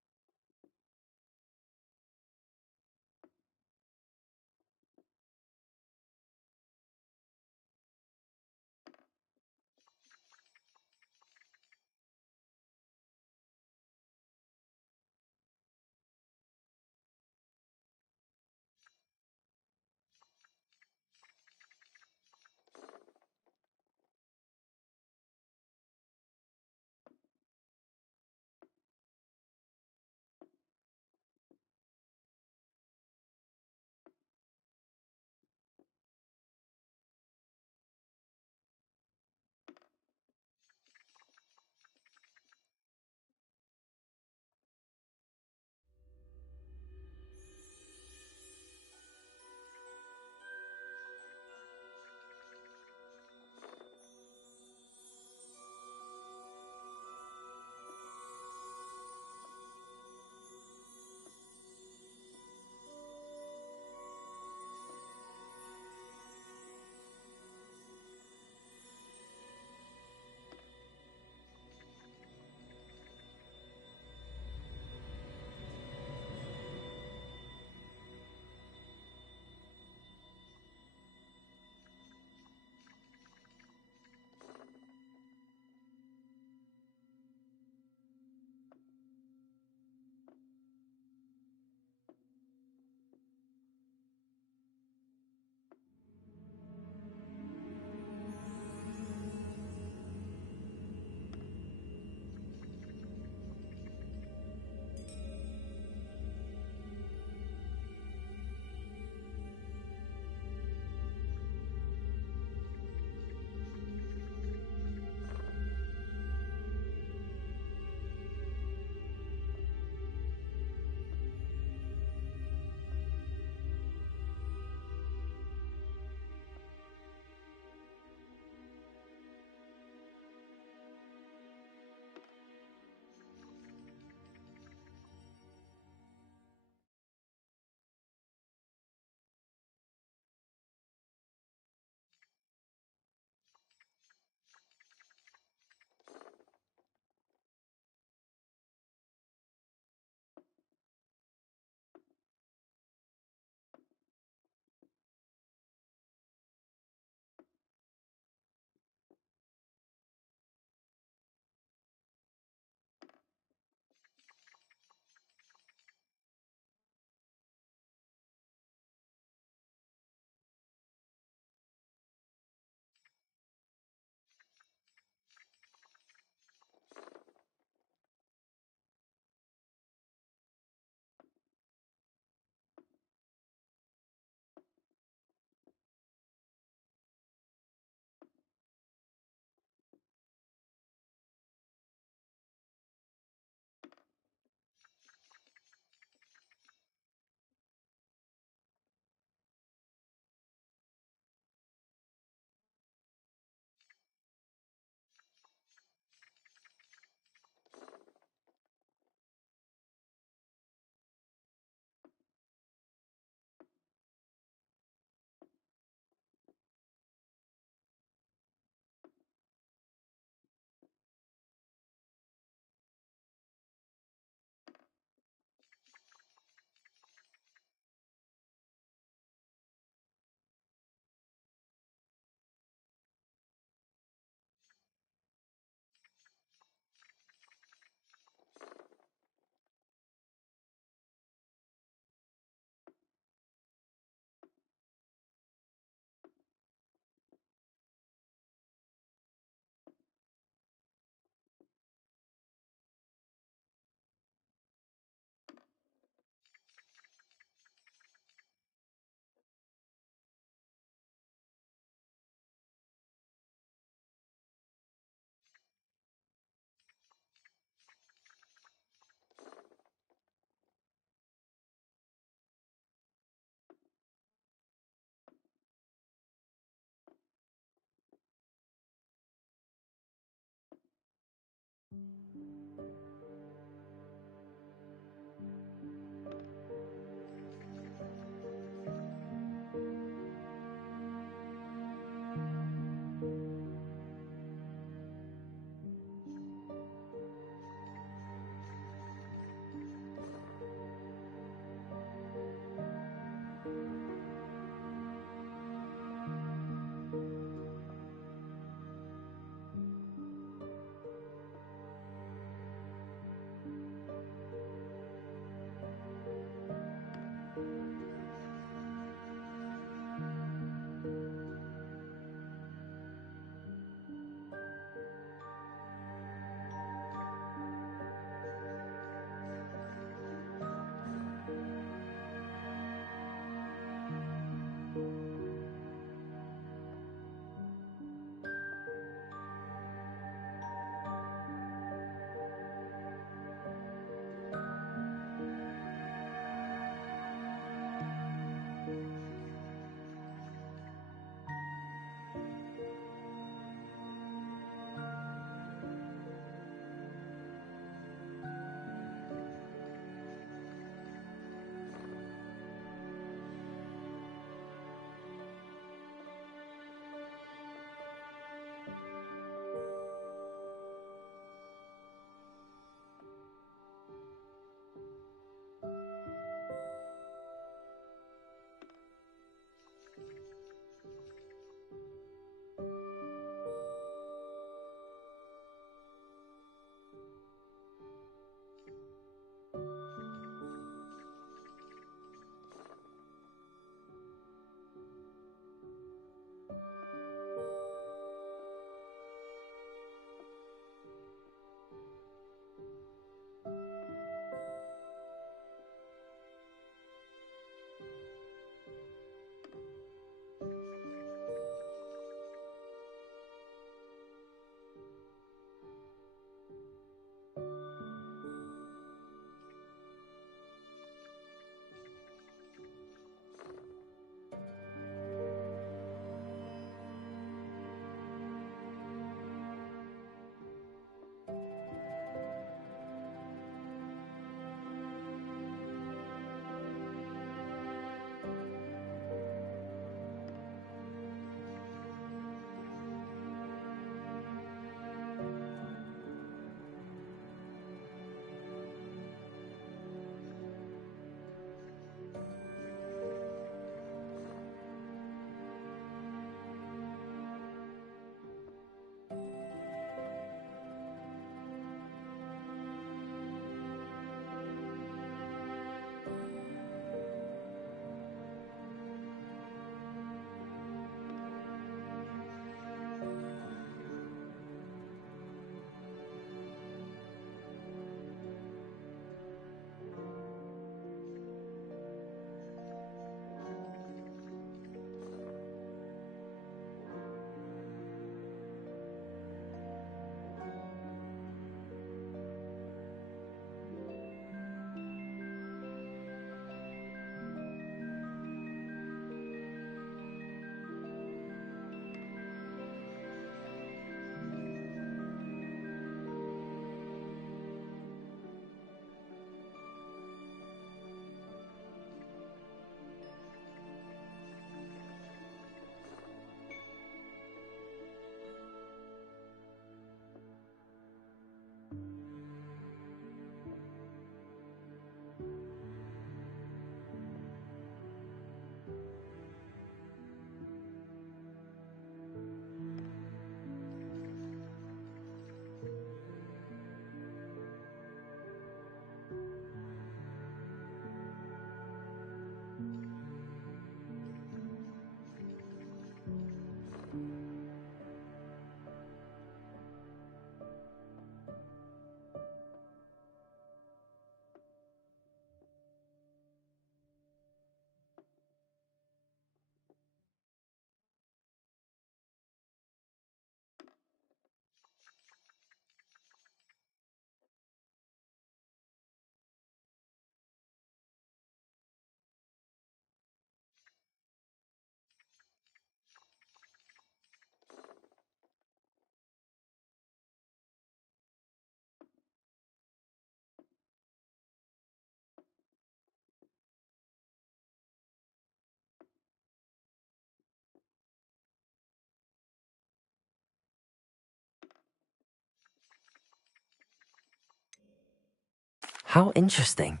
How interesting.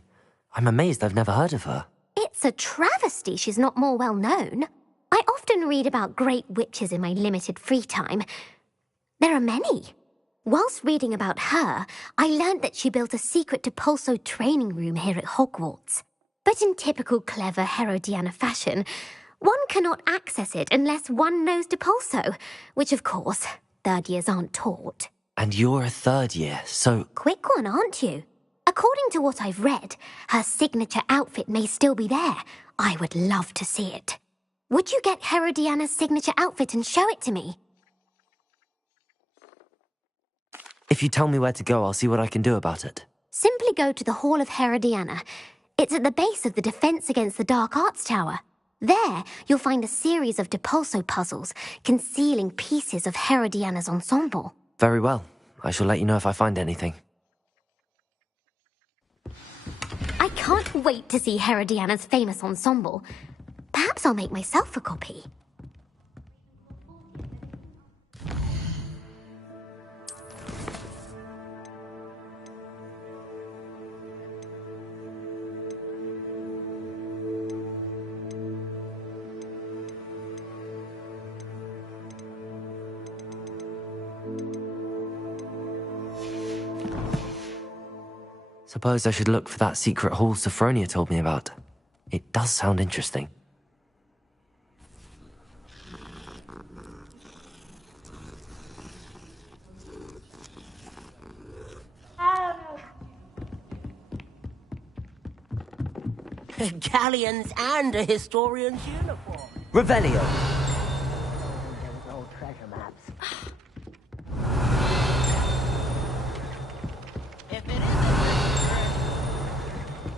I'm amazed I've never heard of her. It's a travesty she's not more well known. I often read about great witches in my limited free time. There are many. Whilst reading about her, I learned that she built a secret Depulso training room here at Hogwarts. But in typical clever Herodiana fashion, one cannot access it unless one knows Depulso, which of course, third years aren't taught. And you're a third year, so... Quick one, aren't you? According to what I've read, her signature outfit may still be there. I would love to see it. Would you get Herodiana's signature outfit and show it to me? If you tell me where to go, I'll see what I can do about it. Simply go to the Hall of Herodiana. It's at the base of the Defense Against the Dark Arts Tower. There, you'll find a series of Depulso puzzles concealing pieces of Herodiana's ensemble. Very well. I shall let you know if I find anything. I can't wait to see Herodiana's famous ensemble. Perhaps I'll make myself a copy. Suppose I should look for that secret hall Sophronia told me about. It does sound interesting. Galleons and a historian's uniform. Revelio. Those old treasure maps. If it is a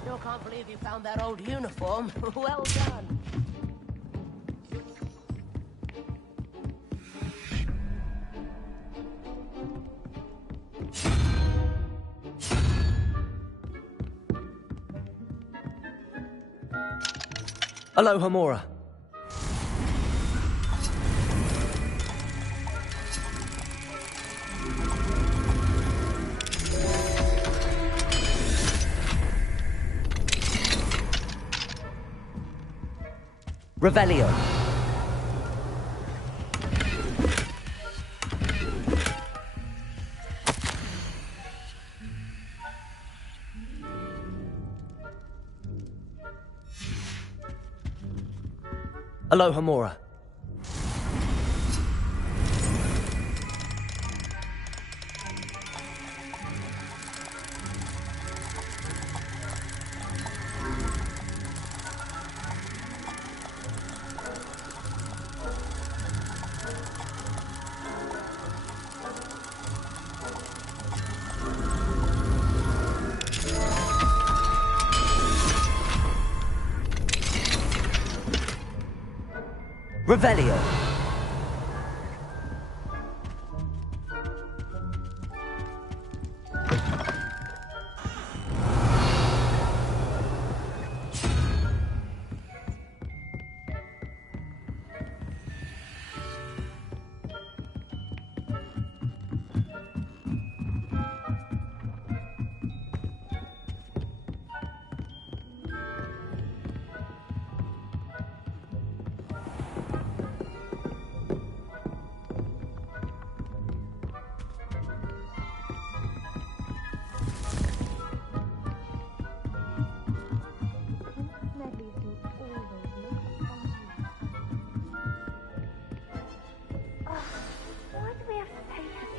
still can't believe you found that old uniform. Well done. Aloha Mora. Revelio. Aloha Mora. Revelio.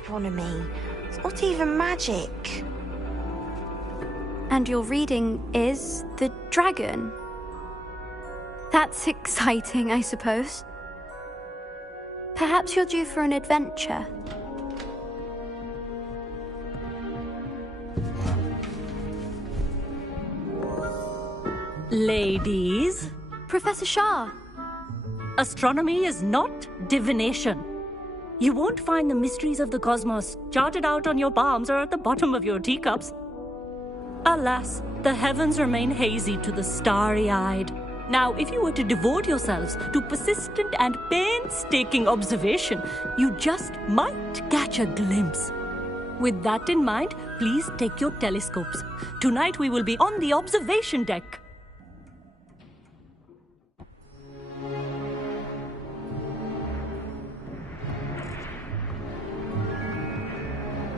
Astronomy. It's not even magic. And your reading is the dragon. That's exciting, I suppose. Perhaps you're due for an adventure. Ladies. Professor Shah. Astronomy is not divination. You won't find the mysteries of the cosmos charted out on your palms or at the bottom of your teacups. Alas, the heavens remain hazy to the starry-eyed. Now, if you were to devote yourselves to persistent and painstaking observation, you just might catch a glimpse. With that in mind, please take your telescopes. Tonight we will be on the observation deck.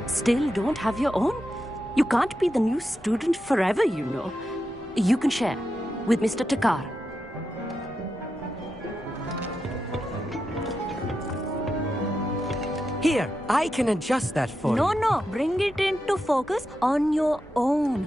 Still don't have your own? You can't be the new student forever, you know. You can share with Mr. Takar. Here, I can adjust that for you. No, bring it into focus on your own.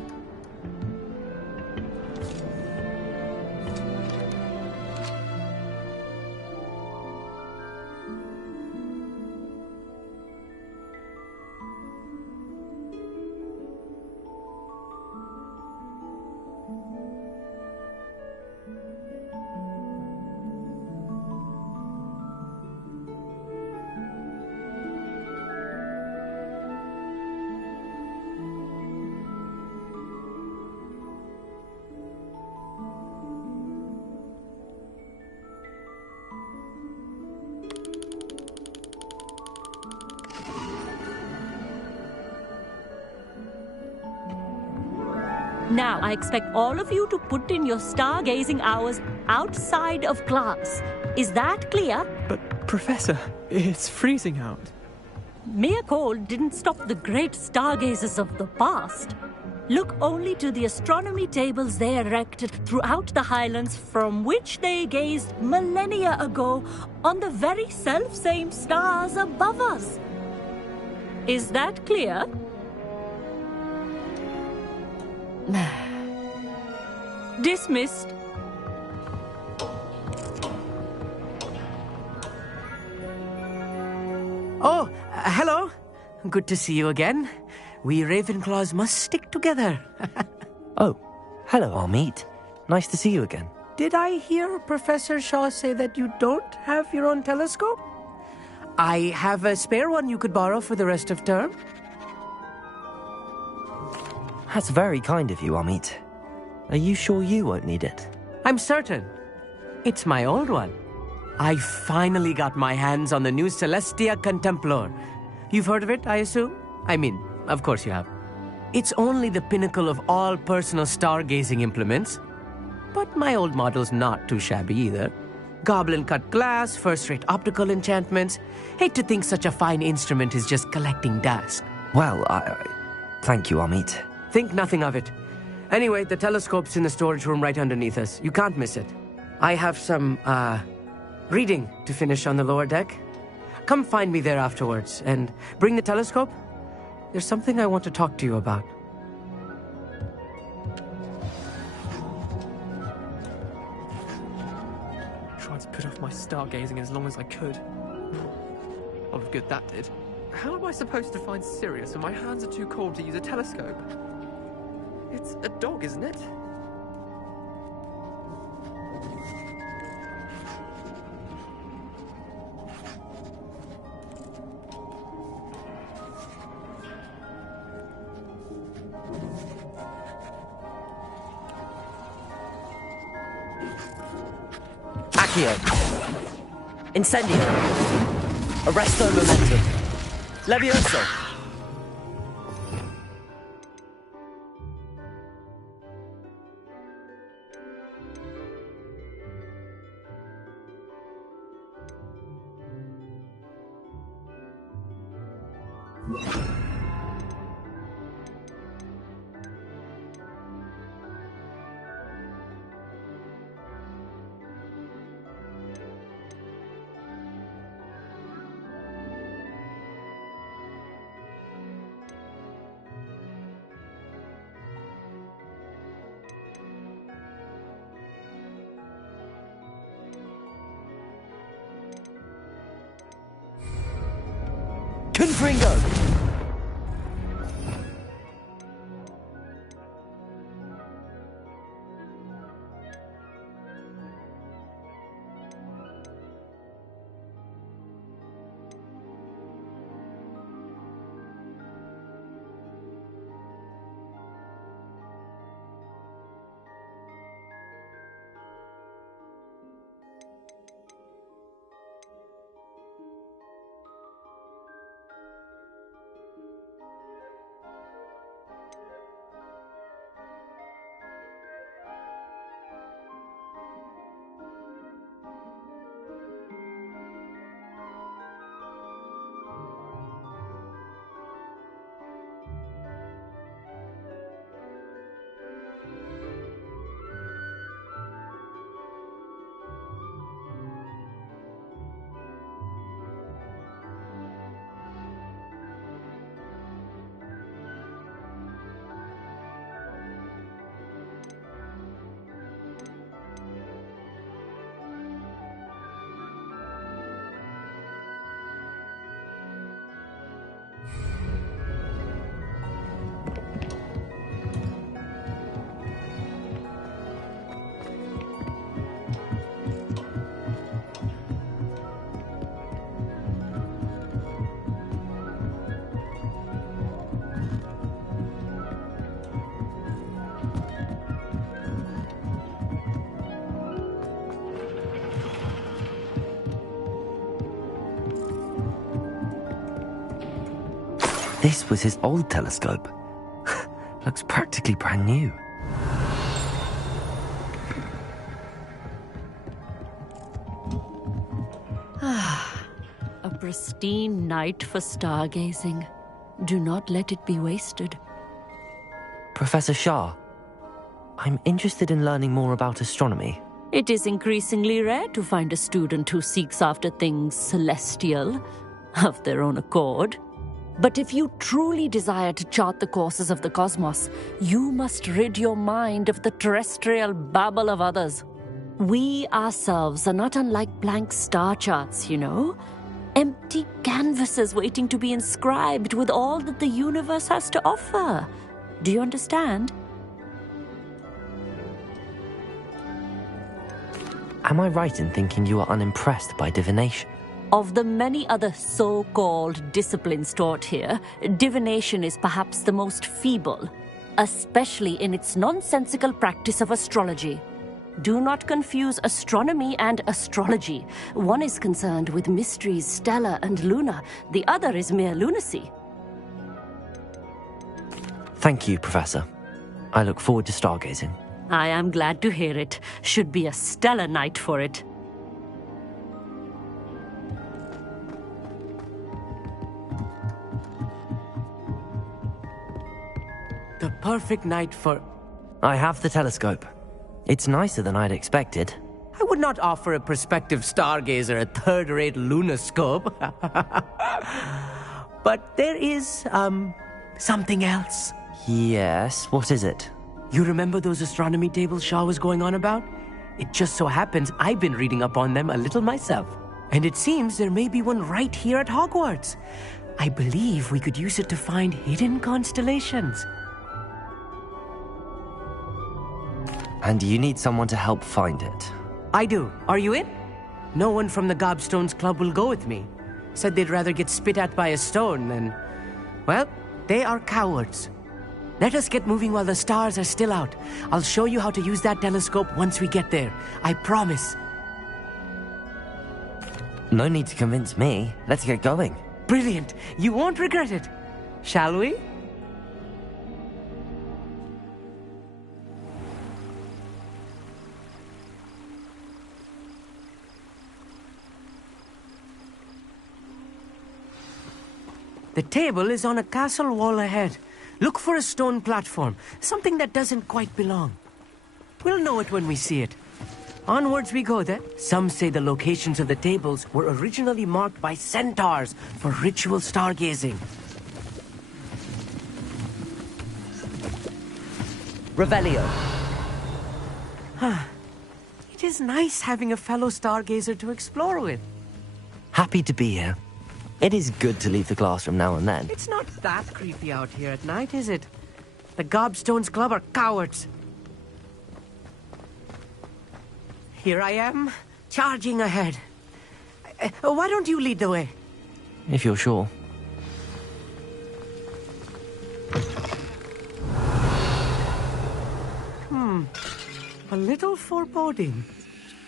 Now, I expect all of you to put in your stargazing hours outside of class. Is that clear? But, Professor, it's freezing out. Mere cold didn't stop the great stargazers of the past. Look only to the astronomy tables they erected throughout the highlands from which they gazed millennia ago on the very self-same stars above us. Is that clear? Dismissed. Oh, hello. Good to see you again. We Ravenclaws must stick together. Oh, hello, Amit. Nice to see you again. Did I hear Professor Shaw say that you don't have your own telescope? I have a spare one you could borrow for the rest of term. That's very kind of you, Amit. Are you sure you won't need it? I'm certain. It's my old one. I finally got my hands on the new Celestia Contemplar. You've heard of it, I assume? I mean, of course you have. It's only the pinnacle of all personal stargazing implements. But my old model's not too shabby either. Goblin-cut glass, first-rate optical enchantments. Hate to think such a fine instrument is just collecting dust. Well, thank you, Amit. Think nothing of it. Anyway, the telescope's in the storage room right underneath us. You can't miss it. I have some, reading to finish on the lower deck. Come find me there afterwards, and bring the telescope. There's something I want to talk to you about. Tried to put off my stargazing as long as I could. A lot of good that did. How am I supposed to find Sirius when my hands are too cold to use a telescope? It's a dog, isn't it? Accio. Incendio. Arresto momentum. Levioso. Confringo! This was his old telescope. Looks practically brand new. A pristine night for stargazing. Do not let it be wasted. Professor Shah, I'm interested in learning more about astronomy. It is increasingly rare to find a student who seeks after things celestial, of their own accord. But if you truly desire to chart the courses of the cosmos, you must rid your mind of the terrestrial babble of others. We ourselves are not unlike blank star charts, you know. Empty canvases waiting to be inscribed with all that the universe has to offer. Do you understand? Am I right in thinking you are unimpressed by divination? Of the many other so-called disciplines taught here, divination is perhaps the most feeble, especially in its nonsensical practice of astrology. Do not confuse astronomy and astrology. One is concerned with mysteries stellar and lunar, the other is mere lunacy. Thank you, Professor. I look forward to stargazing. I am glad to hear it. Should be a stellar night for it. The perfect night for... I have the telescope. It's nicer than I'd expected. I would not offer a prospective stargazer a third-rate lunoscope. But there is, something else. Yes, what is it? You remember those astronomy tables Shah was going on about? It just so happens I've been reading up on them a little myself. And it seems there may be one right here at Hogwarts. I believe we could use it to find hidden constellations. And you need someone to help find it. I do. Are you in? No one from the Gobstones Club will go with me. Said they'd rather get spit at by a stone than... Well, they are cowards. Let us get moving while the stars are still out. I'll show you how to use that telescope once we get there. I promise. No need to convince me. Let's get going. Brilliant. You won't regret it. Shall we? The table is on a castle wall ahead. Look for a stone platform, something that doesn't quite belong. We'll know it when we see it. Onwards we go then. Some say the locations of the tables were originally marked by centaurs for ritual stargazing. Revelio. It is nice having a fellow stargazer to explore with. Happy to be here. It is good to leave the classroom now and then. It's not that creepy out here at night, is it? The Gobstones Club are cowards. Here I am, charging ahead. Why don't you lead the way? If you're sure. A little foreboding.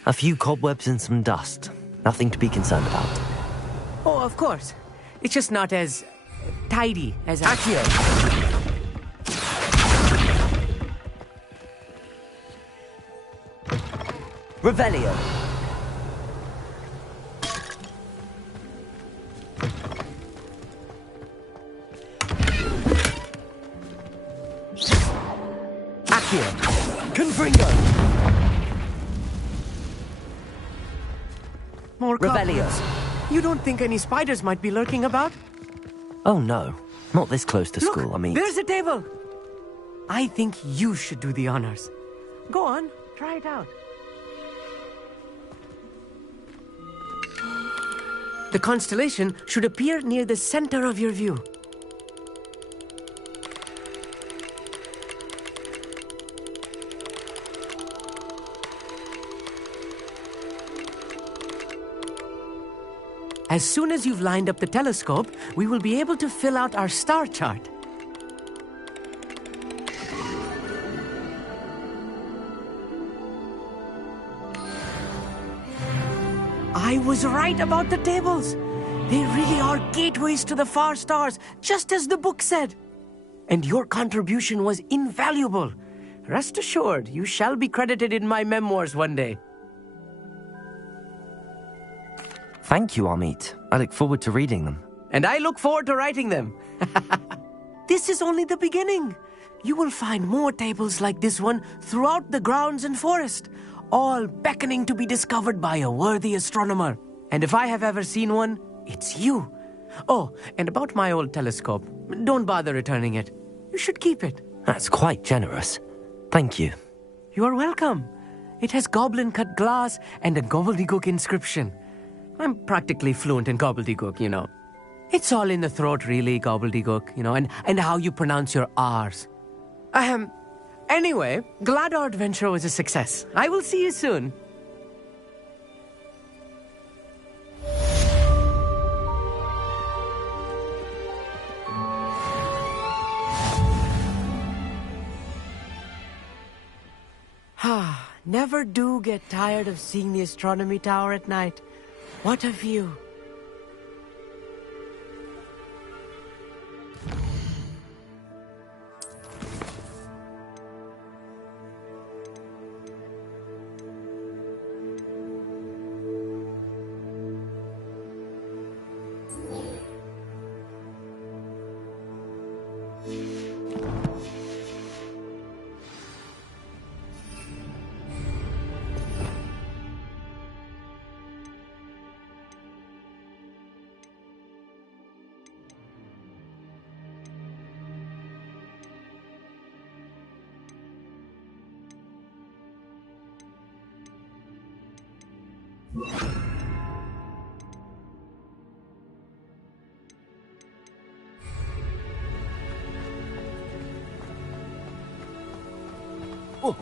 A few cobwebs and some dust. Nothing to be concerned about. Oh, of course. It's just not as tidy as Accio! Revelio. Accio. Confringo. More Revelio. cobwebs. You don't think any spiders might be lurking about? Oh no, not this close to school, I mean... There's a table! I think you should do the honors. Go on, try it out. The constellation should appear near the center of your view. As soon as you've lined up the telescope, we will be able to fill out our star chart. I was right about the tables. They really are gateways to the far stars, just as the book said. And your contribution was invaluable. Rest assured, you shall be credited in my memoirs one day. Thank you, Amit. I look forward to reading them. And I look forward to writing them. This is only the beginning. You will find more tables like this one throughout the grounds and forest, all beckoning to be discovered by a worthy astronomer. And if I have ever seen one, it's you. Oh, and about my old telescope, don't bother returning it. You should keep it. That's quite generous. Thank you. You are welcome. It has goblin-cut glass and a gobbledygook inscription. I'm practically fluent in gobbledygook, you know. It's all in the throat, really, gobbledygook, you know, and how you pronounce your R's. Anyway, glad our adventure was a success. I will see you soon. Never do get tired of seeing the astronomy tower at night. What a view. Oh.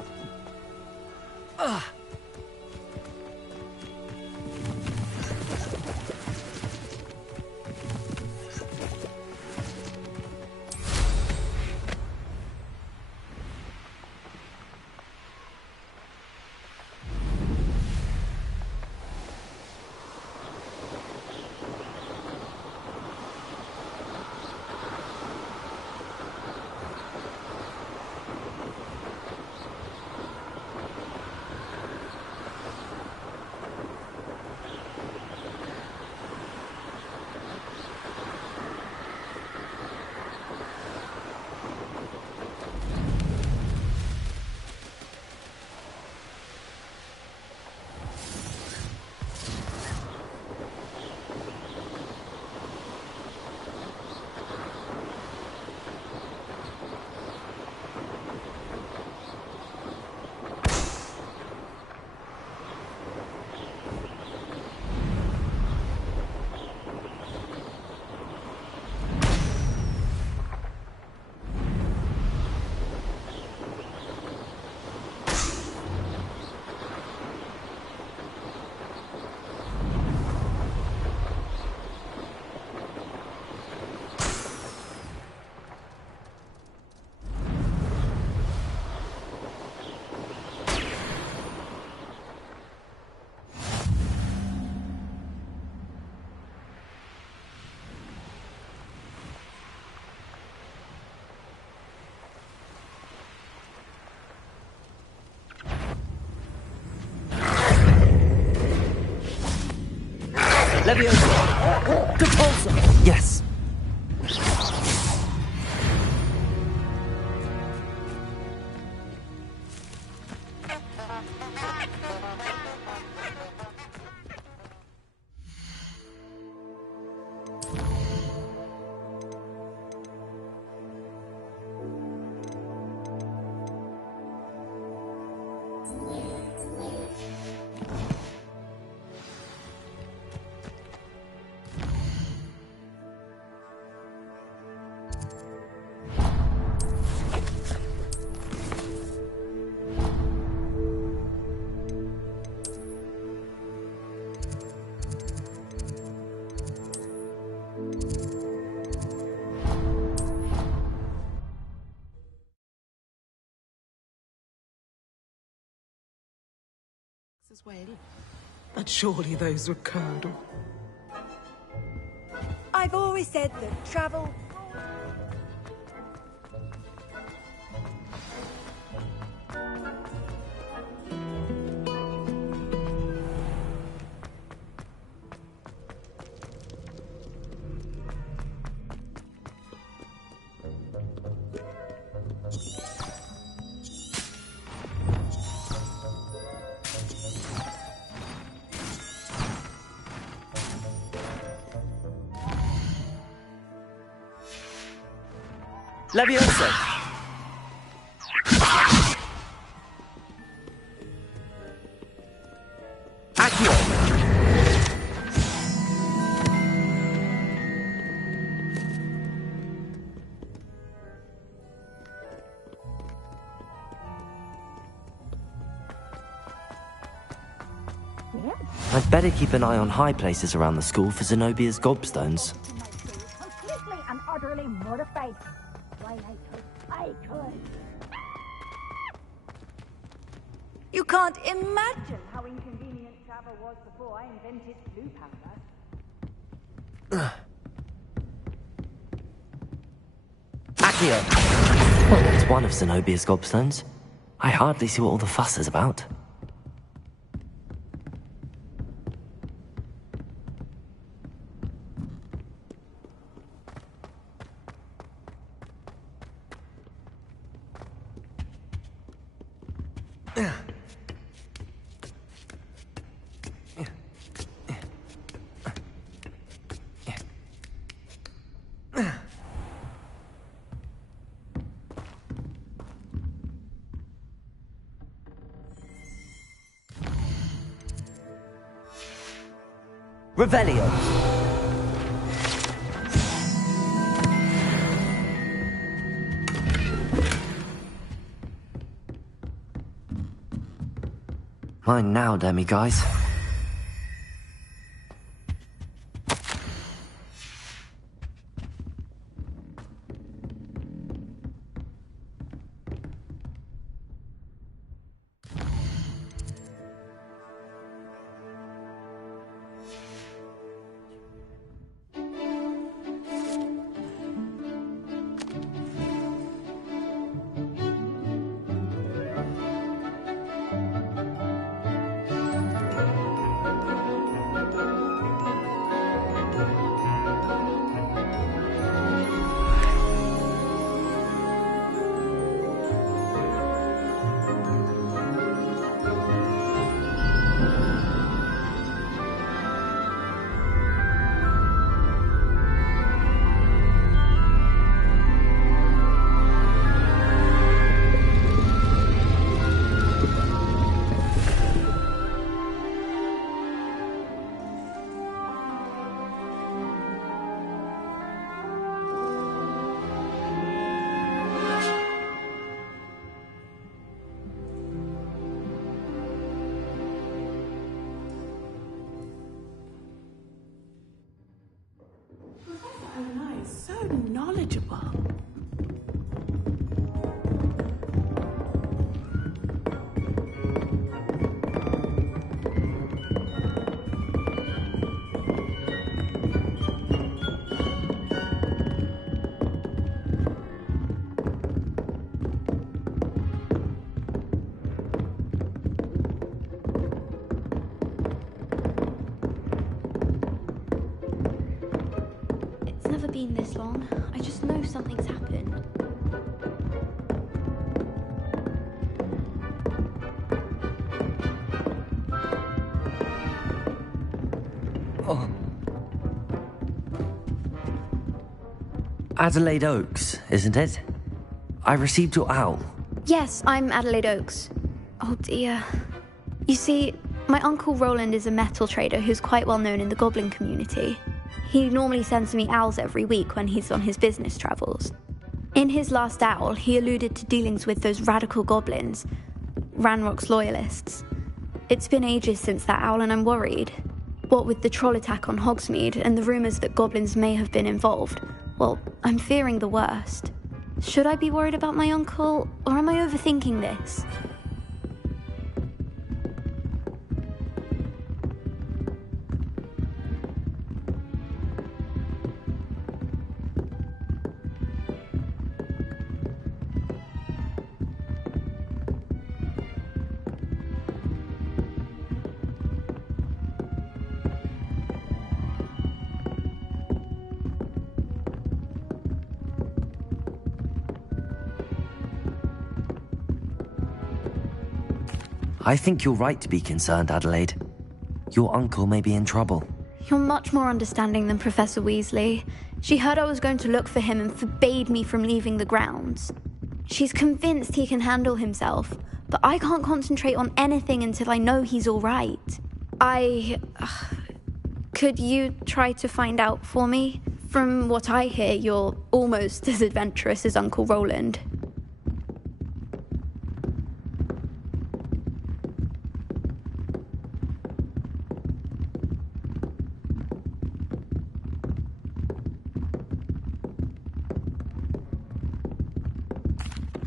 Leviosa! Compulsor! Yes. As well. But surely those were curdle. I've always said that travel... Levioso! Accio! I'd better keep an eye on high places around the school for Zenobia's gobstones. Completely and utterly mortified. Why, I could. You can't imagine how inconvenient travel was before I invented blue powder. Accio! Well, that's one of Zenobia's gobstones. I hardly see what all the fuss is about. Revelio. Mine now, demi-guys. So knowledgeable. It's never been this long. I just know something's happened. Oh. Adelaide Oaks, isn't it? I received your owl. Yes, I'm Adelaide Oaks. Oh dear. You see, my uncle Roland is a metal trader who's quite well known in the goblin community. He normally sends me owls every week when he's on his business travels. In his last owl, he alluded to dealings with those radical goblins, Ranrock's loyalists. It's been ages since that owl and I'm worried. What with the troll attack on Hogsmeade and the rumours that goblins may have been involved, well, I'm fearing the worst. Should I be worried about my uncle, or am I overthinking this? I think you're right to be concerned, Adelaide. Your uncle may be in trouble. You're much more understanding than Professor Weasley. She heard I was going to look for him and forbade me from leaving the grounds. She's convinced he can handle himself, but I can't concentrate on anything until I know he's all right. Could you try to find out for me? From what I hear, you're almost as adventurous as Uncle Roland.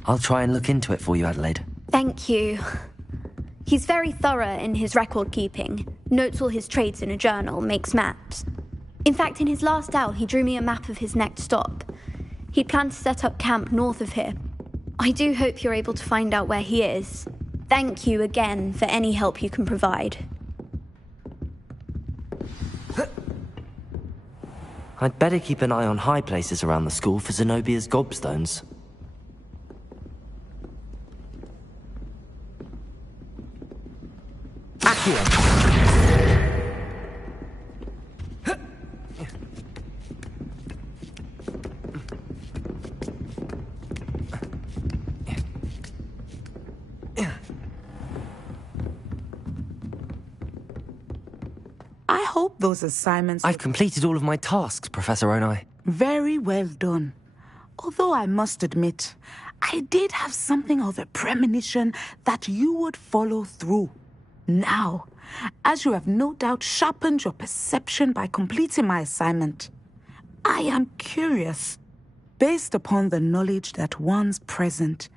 I'll try and look into it for you, Adelaide. Thank you. He's very thorough in his record keeping, notes all his trades in a journal, makes maps. In fact, in his last owl, he drew me a map of his next stop. He'd planned to set up camp north of here. I do hope you're able to find out where he is. Thank you again for any help you can provide. I'd better keep an eye on high places around the school for Zenobia's gobstones. I hope those assignments... I've completed all of my tasks, Professor Onai. Very well done. Although I must admit, I did have something of a premonition that you would follow through. Now, as you have no doubt sharpened your perception by completing my assignment, I am curious, based upon the knowledge that one's present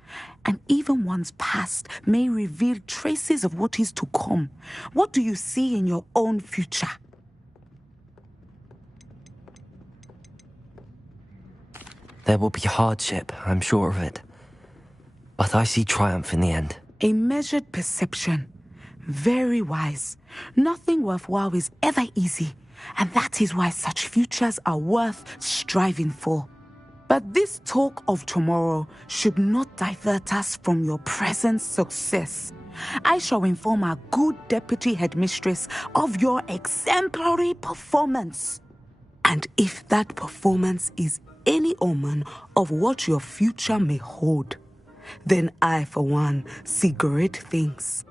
and even one's past may reveal traces of what is to come. What do you see in your own future? There will be hardship, I'm sure of it. But I see triumph in the end. A measured perception. Very wise. Nothing worthwhile is ever easy, and that is why such futures are worth striving for. But this talk of tomorrow should not divert us from your present success. I shall inform our good deputy headmistress of your exemplary performance. And if that performance is any omen of what your future may hold, then I, for one, see great things.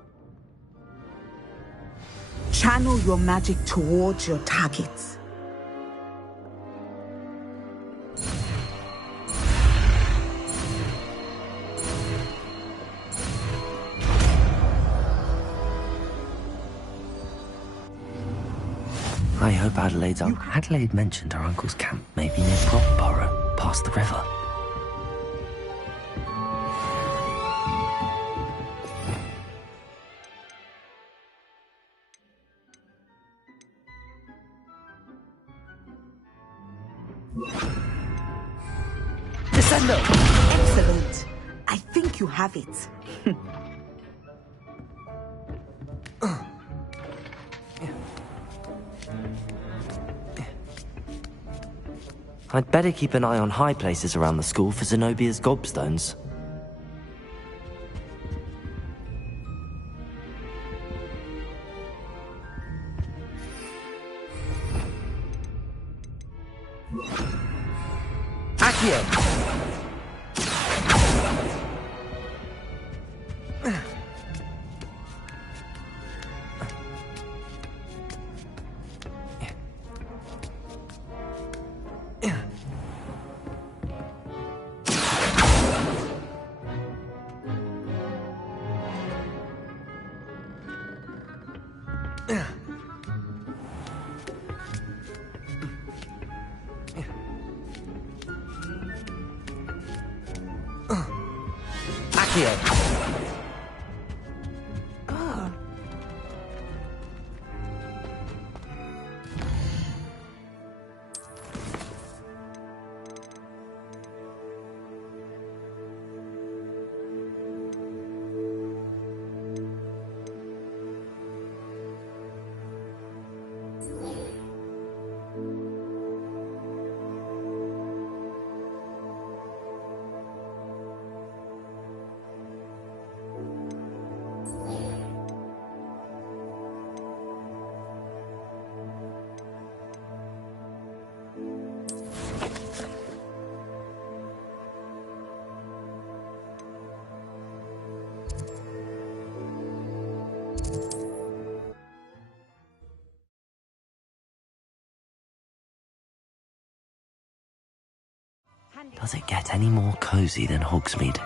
Channel your magic towards your targets. I hope Adelaide's uncle... Adelaide mentioned her uncle's camp may be near Brockborough, past the river. Descendo! Excellent. I think you have it. I'd better keep an eye on high places around the school for Zenobia's gobstones. Accio! Does it get any more cozy than Hogsmeade?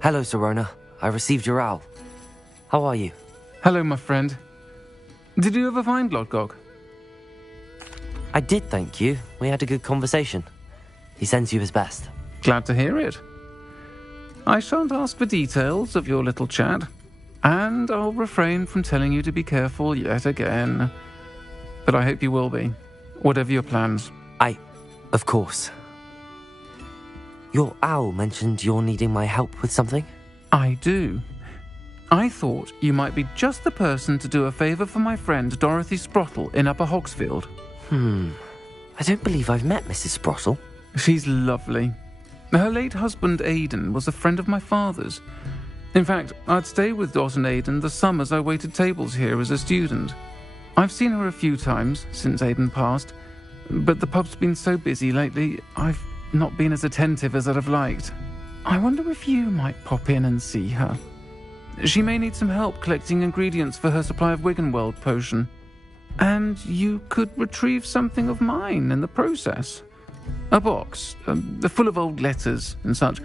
Hello, Serona. I received your owl. How are you? Hello, my friend. Did you ever find Lodgok? I did, thank you. We had a good conversation. He sends you his best. Glad to hear it. I shan't ask for details of your little chat, and I'll refrain from telling you to be careful yet again. But I hope you will be, whatever your plans. Of course. Your owl mentioned you're needing my help with something? I do. I thought you might be just the person to do a favour for my friend Dorothy Sprottle in Upper Hogsfield. I don't believe I've met Mrs. Sprottle. She's lovely. Her late husband Aidan was a friend of my father's. In fact, I'd stay with Dot and Aidan the summers I waited tables here as a student. I've seen her a few times since Aidan passed, but the pub's been so busy lately, I've not been as attentive as I'd have liked. I wonder if you might pop in and see her. She may need some help collecting ingredients for her supply of Wiggenweld potion. And you could retrieve something of mine in the process. A box, full of old letters and such.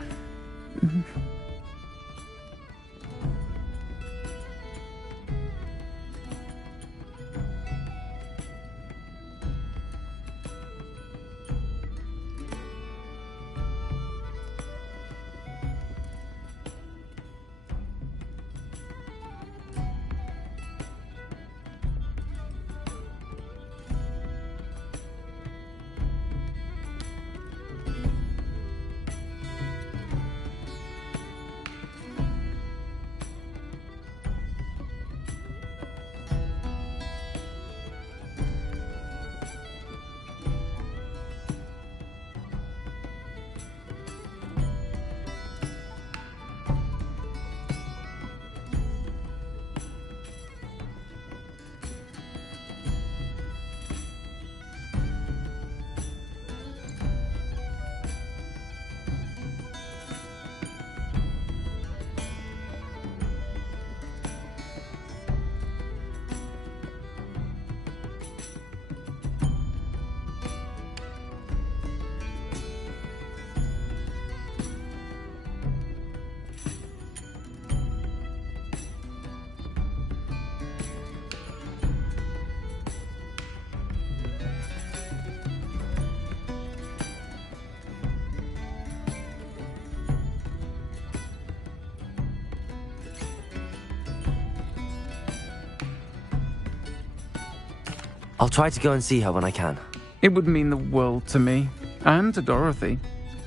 I'll try to go and see her when I can. It would mean the world to me, and to Dorothy.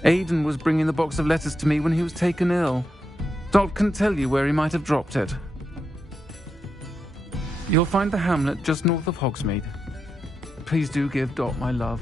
Aidan was bringing the box of letters to me when he was taken ill. Dot can tell you where he might have dropped it. You'll find the hamlet just north of Hogsmeade. Please do give Dot my love.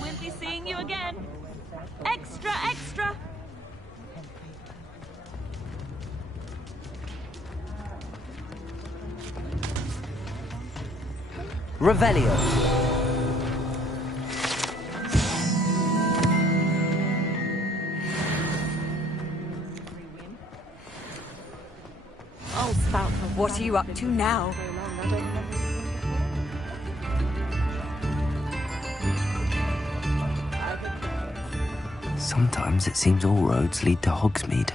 We'll be seeing you again. Extra, extra! Revelio. I'll spout her. What are you up to now? Sometimes it seems all roads lead to Hogsmeade.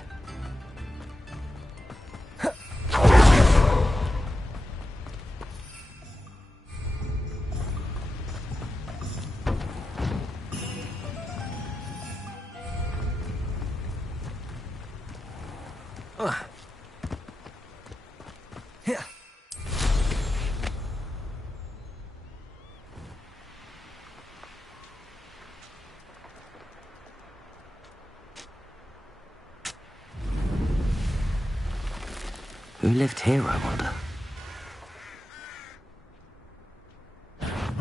Who lived here, I wonder?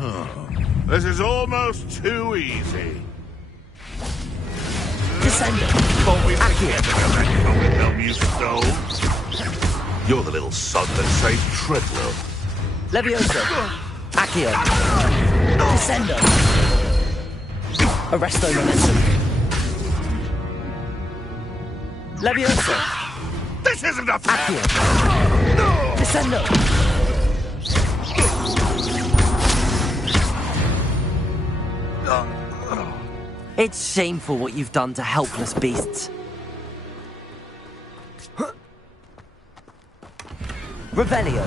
Oh, this is almost too easy. Descendant. Helm you stole. You're the little son that saved Treadwell. Leviosa. Accio. Descendo. Arresto momentum. Leviosa. This isn't a fair. Accio. Descendo. It's shameful what you've done to helpless beasts. Revelio.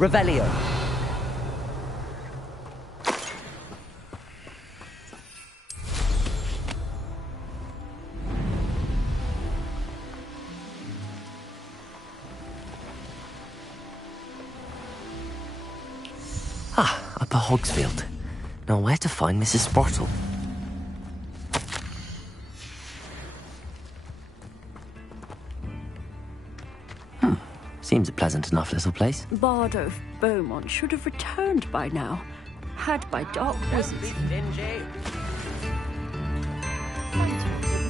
Revelio. Upper Hogsfield. Now where to find Mrs. Sprottle? Seems a pleasant enough little place. Bardolph Beaumont should have returned by now. Had by dark wizards.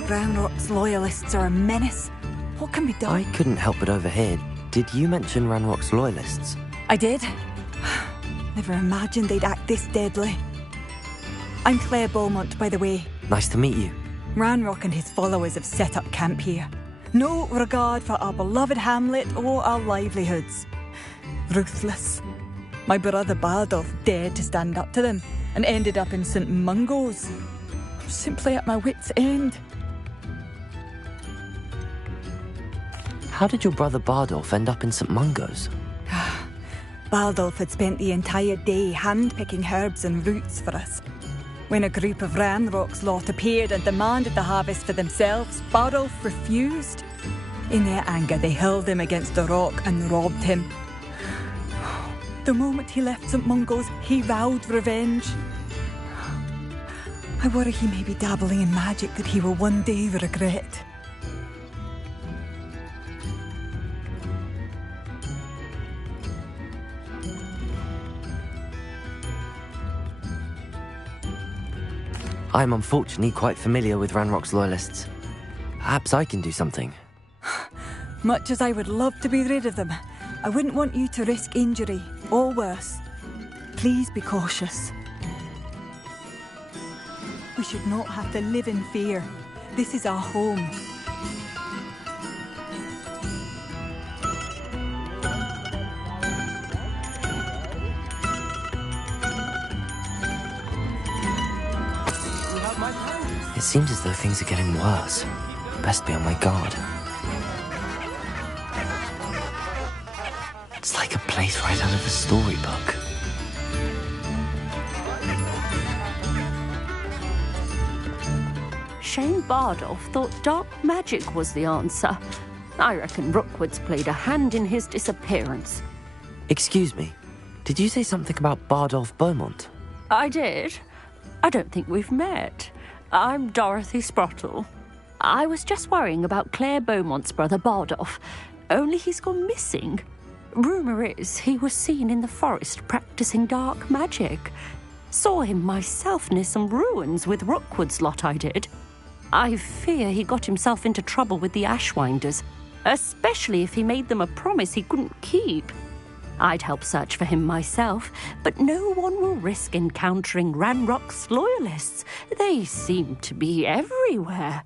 Ranrock's loyalists are a menace. What can be done? I couldn't help but overhear. Did you mention Ranrock's loyalists? I did. Never imagined they'd act this deadly. I'm Claire Beaumont, by the way. Nice to meet you. Ranrock and his followers have set up camp here. No regard for our beloved hamlet or our livelihoods. Ruthless. My brother Bardolph dared to stand up to them and ended up in St. Mungo's. I'm simply at my wit's end. How did your brother Bardolph end up in St. Mungo's? Bardolph had spent the entire day hand-picking herbs and roots for us. When a group of Ranrock's lot appeared and demanded the harvest for themselves, Bardolph refused. In their anger, they hurled him against a rock and robbed him. The moment he left St. Mungo's, he vowed revenge. I worry he may be dabbling in magic that he will one day regret. I'm unfortunately quite familiar with Ranrock's loyalists. Perhaps I can do something. Much as I would love to be rid of them, I wouldn't want you to risk injury, or worse. Please be cautious. We should not have to live in fear. This is our home. It seems as though things are getting worse. Best be on my guard. It's like a place right out of a storybook. Shane Bardolph thought dark magic was the answer. I reckon Rookwood's played a hand in his disappearance. Excuse me, did you say something about Bardolph Beaumont? I did. I don't think we've met. I'm Dorothy Sprottle. I was just worrying about Claire Beaumont's brother Bardolph, only he's gone missing. Rumour is he was seen in the forest practicing dark magic. Saw him myself near some ruins with Rookwood's lot I did. I fear he got himself into trouble with the Ashwinders, especially if he made them a promise he couldn't keep. I'd help search for him myself, but no one will risk encountering Ranrock's loyalists. They seem to be everywhere.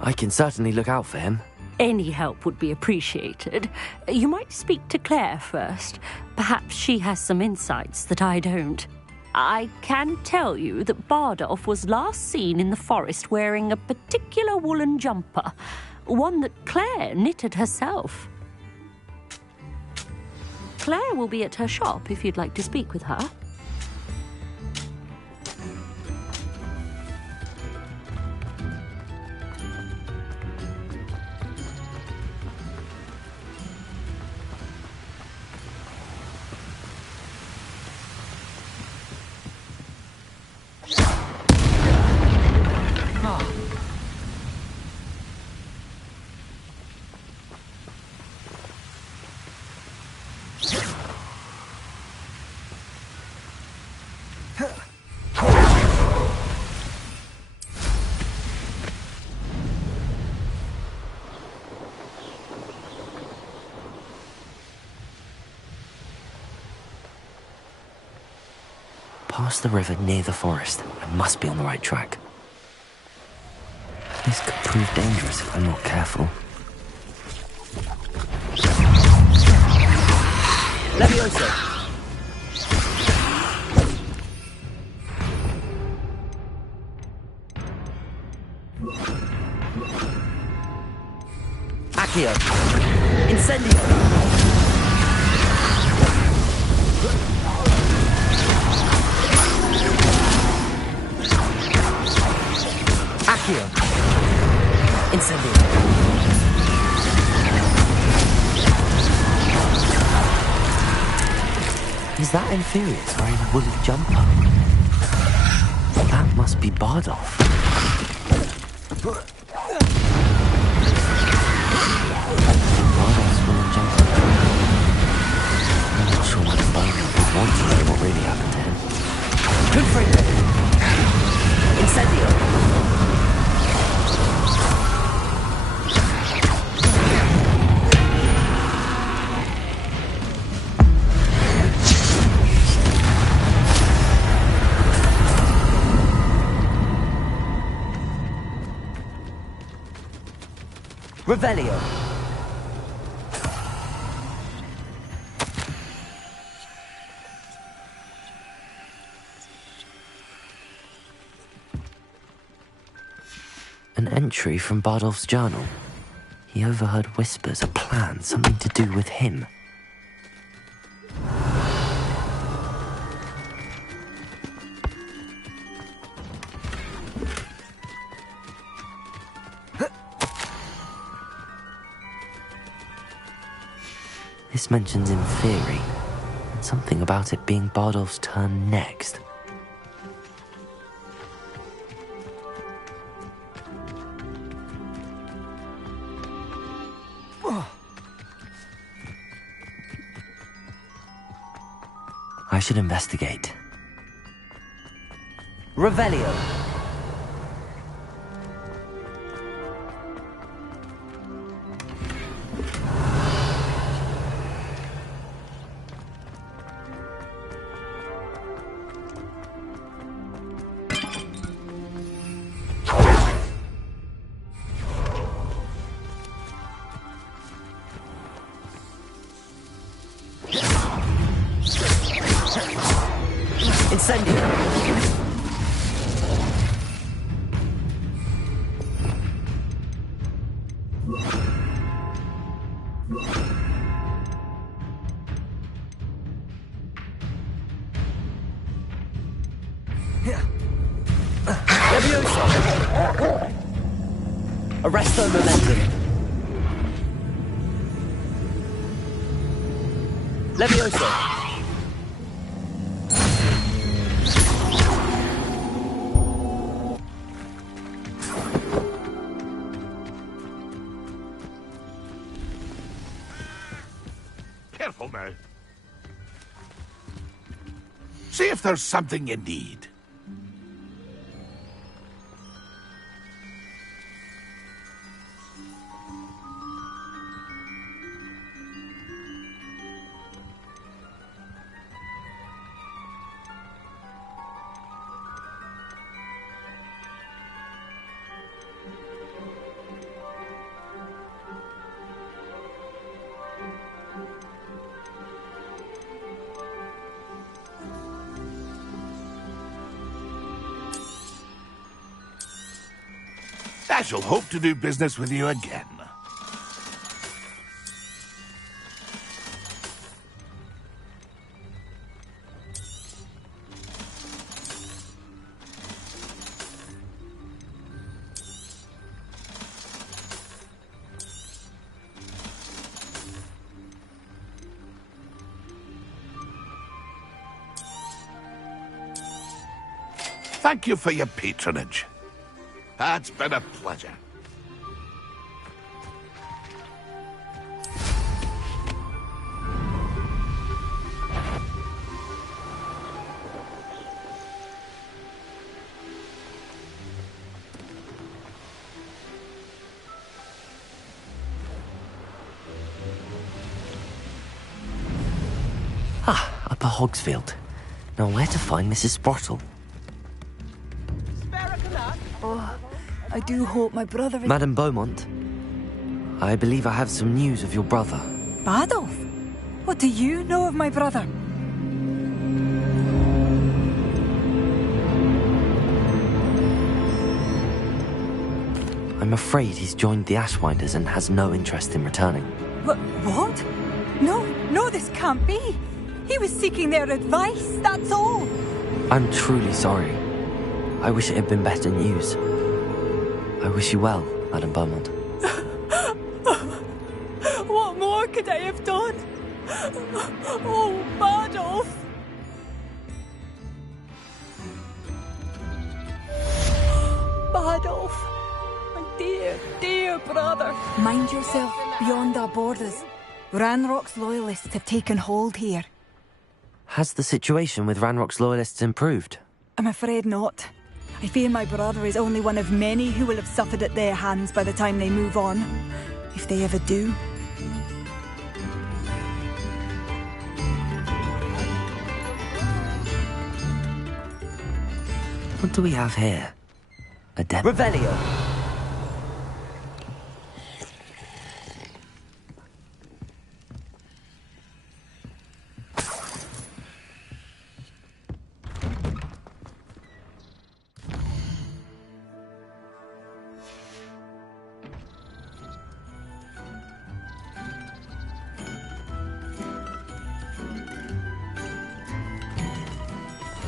I can certainly look out for him. Any help would be appreciated. You might speak to Claire first. Perhaps she has some insights that I don't. I can tell you that Bardolph was last seen in the forest wearing a particular woolen jumper, one that Claire knitted herself. Claire will be at her shop if you'd like to speak with her. Past the river near the forest. I must be on the right track. This could prove dangerous if I'm not careful. Levioso! Accio! Incendio! Accio! Incendio! Is that Inferior's wearing a woolly jumper? That must be Bardolph. Bardolph's woolen jumper. I'm not sure whether Bardolph would want to know what really happened to him. Confringo! Incendio! Revelio. An entry from Bardolph's journal. He overheard whispers, a plan, something to do with him. This mentions Inferi, and something about it being Bardolph's turn next. I should investigate. Revelio. Incendio. Levioso. Arresto momentum. Levioso. Careful now. See if there's something you need. I shall hope to do business with you again. Thank you for your patronage. It's been a pleasure. Upper Hogsfield. Now where to find Mrs. Sprottle? Oh, I do hope my brother is... Madame Beaumont, I believe I have some news of your brother. Bardolph? What do you know of my brother? I'm afraid he's joined the Ashwinders and has no interest in returning. What? No, this can't be. He was seeking their advice, that's all. I'm truly sorry. I wish it had been better news. I wish you well, Madame Beaumont. What more could I have done? Oh, Bardolph! Bardolph! My dear, dear brother! Mind yourself beyond our borders. Ranrock's loyalists have taken hold here. Has the situation with Ranrock's loyalists improved? I'm afraid not. I fear my brother is only one of many who will have suffered at their hands by the time they move on. If they ever do. What do we have here? A depth. Revelio.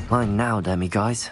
Mine now, demi-guys.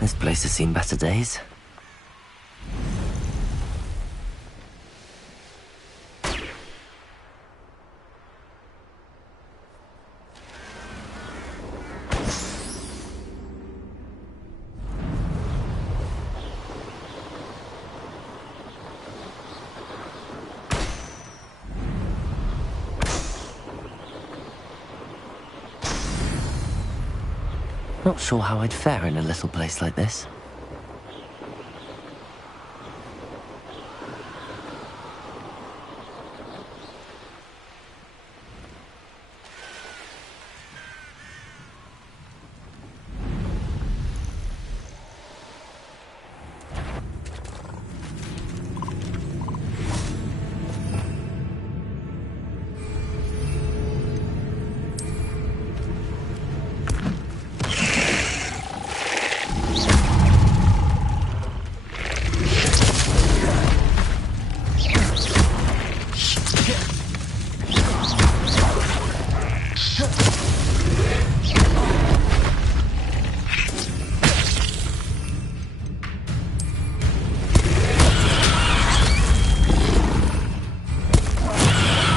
This place has seen better days. Not sure how I'd fare in a little place like this.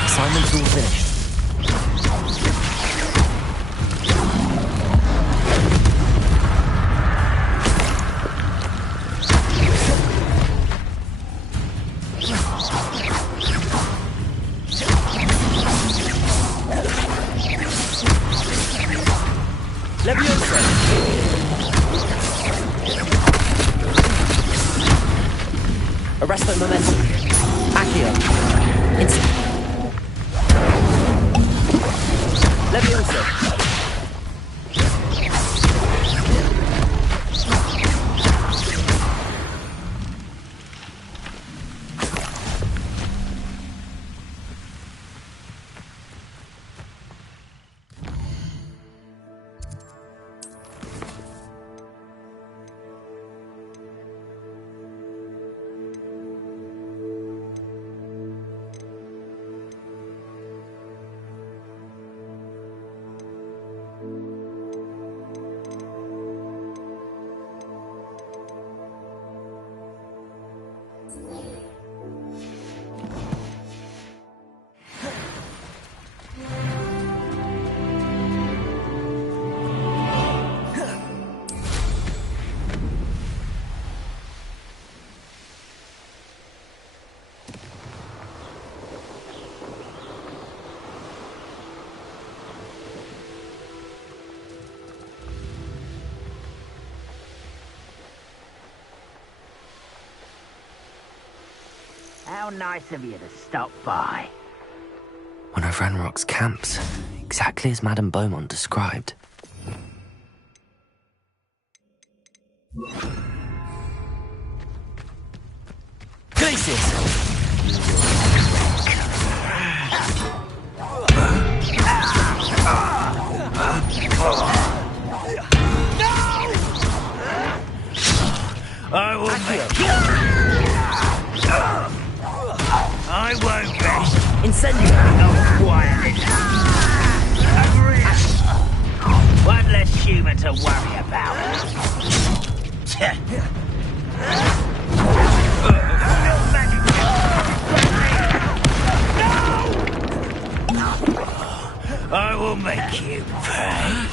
Assignment's all finished. Leviosa. Arresto momentum. Accio. Instant. Leviosa. How nice of you to stop by. One of Ranrock's camps, exactly as Madame Beaumont described. Glacius! I will make you. I won't rest. Incendiary! Not quiet. One less human to worry about. I will make you pay.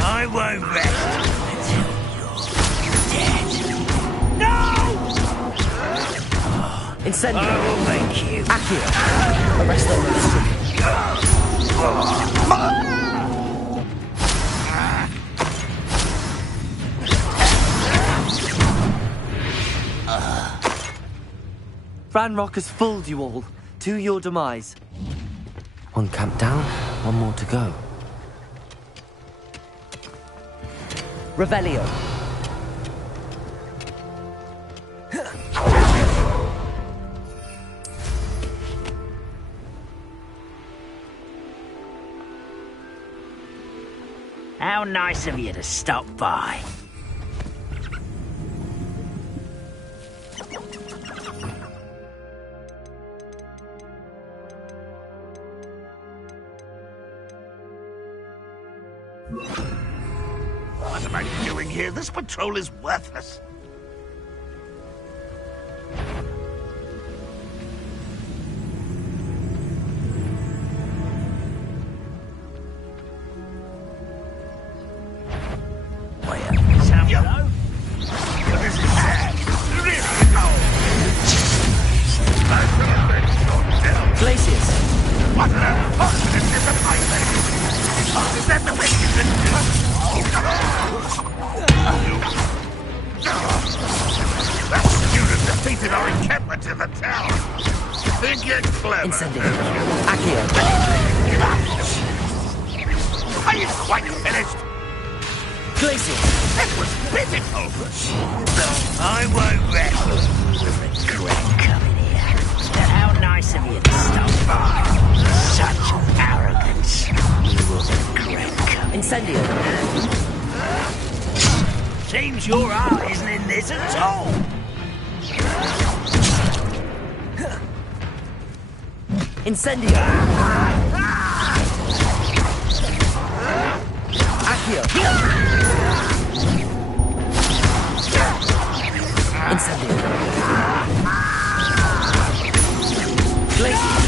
I won't rest until you're dead. No! Incendiary! I will make you. Accio! Arrest the ministry. Ranrock has fooled you all. To your demise. One camp down, one more to go. Revelio. How nice of you to stop by. What am I doing here? This patrol is worthless. Incendiary. Accio. Are you quite finished? Glacius. That was pitiful. I won't rest. Regret coming here. How nice of you to stop by. Such arrogance. You will regret coming. Incendiary. Seems your heart isn't in this at all. Incendiary! Accio! Incendiary! Glacius!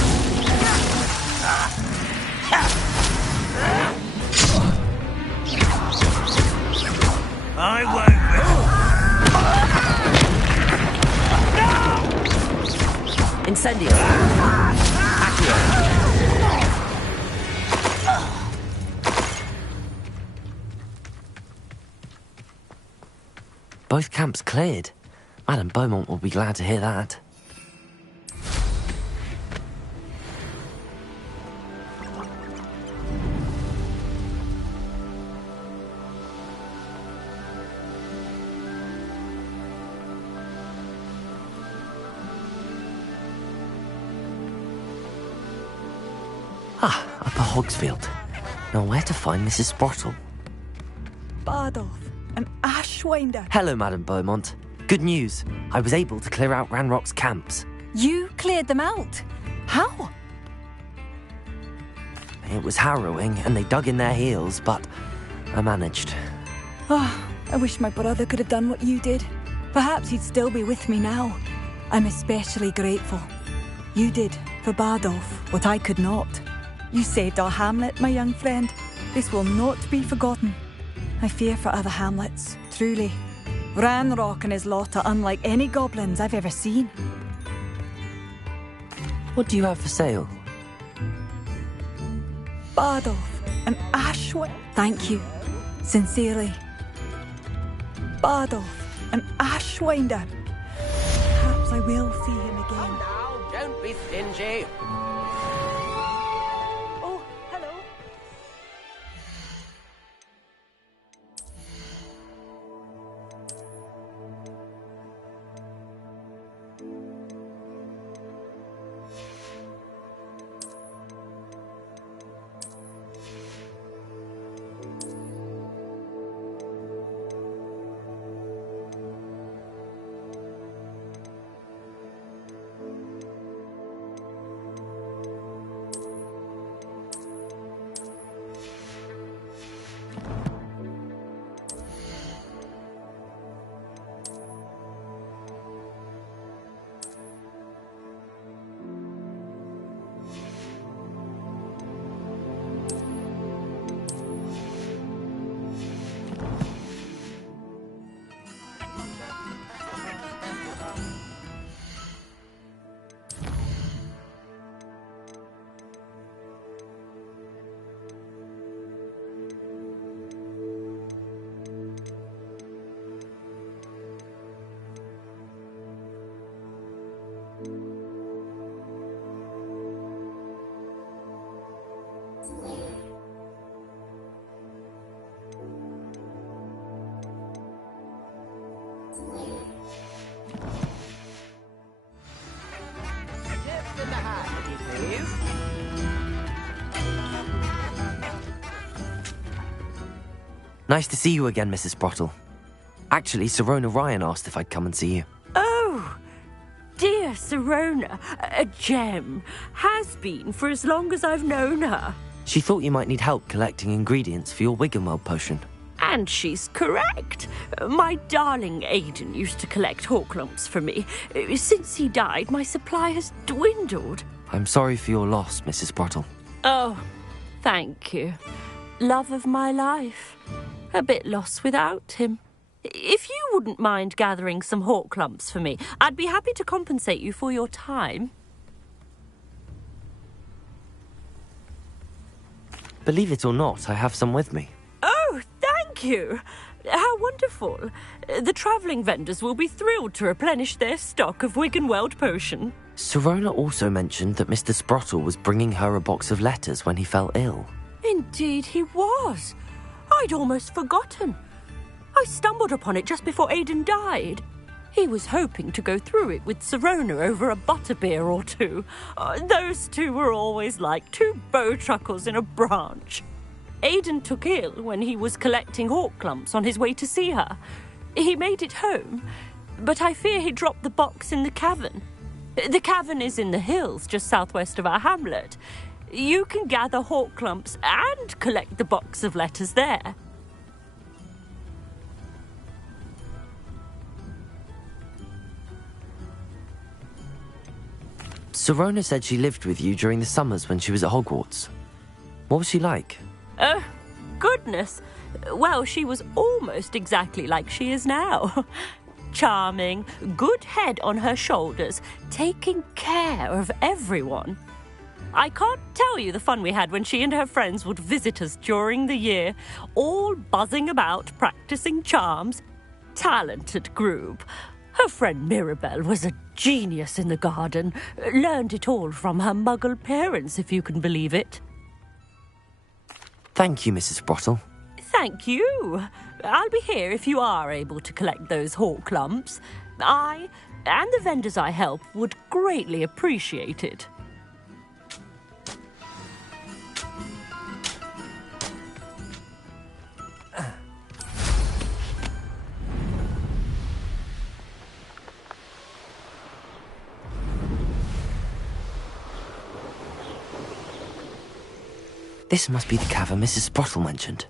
I won't rest. Incendiary! Both camps cleared. Madame Beaumont will be glad to hear that. Ah, Upper Hogsfield. Now where to find Mrs. Sprottle? Bardolph, an Ashwinder. Hello, Madame Beaumont. Good news. I was able to clear out Ranrock's camps. You cleared them out? How? It was harrowing, and they dug in their heels, but I managed. Oh, I wish my brother could have done what you did. Perhaps he'd still be with me now. I'm especially grateful. You did, for Bardolph, what I could not. You saved our hamlet, my young friend. This will not be forgotten. I fear for other hamlets, truly. Ranrock and his lot are unlike any goblins I've ever seen. What do you have for sale? Bardolph and Ashwinder. Thank you. Sincerely. Bardolph and Ashwinder. Perhaps I will see him again. Now, don't be stingy. Oh, hello. Nice to see you again, Mrs. Sprottle. Actually, Sirona Ryan asked if I'd come and see you. Oh, dear Sirona, a gem. Has been for as long as I've known her. She thought you might need help collecting ingredients for your Wiggenweld potion. And she's correct. My darling Aidan used to collect hawk lumps for me. Since he died, my supply has dwindled. I'm sorry for your loss, Mrs. Sprottle. Oh, thank you. Love of my life. A bit lost without him. If you wouldn't mind gathering some hawk lumps for me, I'd be happy to compensate you for your time. Believe it or not, I have some with me. Oh, thank you. How wonderful. The travelling vendors will be thrilled to replenish their stock of Wiggenweld potion. Sirona also mentioned that Mr. Sprottle was bringing her a box of letters when he fell ill. Indeed he was. I'd almost forgotten. I stumbled upon it just before Aidan died. He was hoping to go through it with Sirona over a butterbeer or two. Those two were always like two bowtruckles in a branch. Aidan took ill when he was collecting hawk clumps on his way to see her. He made it home, but I fear he dropped the box in the cavern. The cavern is in the hills just southwest of our hamlet. You can gather hawk clumps and collect the box of letters there. Sirona said she lived with you during the summers when she was at Hogwarts. What was she like? Oh, goodness. Well, she was almost exactly like she is now. Charming, good head on her shoulders, taking care of everyone. I can't tell you the fun we had when she and her friends would visit us during the year, all buzzing about, practicing charms. Talented group. Her friend Mirabelle was a genius in the garden. Learned it all from her muggle parents, if you can believe it. Thank you, Mrs. Sprottle. Thank you. I'll be here if you are able to collect those hawk lumps. I and the vendors I help would greatly appreciate it. This must be the cavern Mrs. Sprottle mentioned.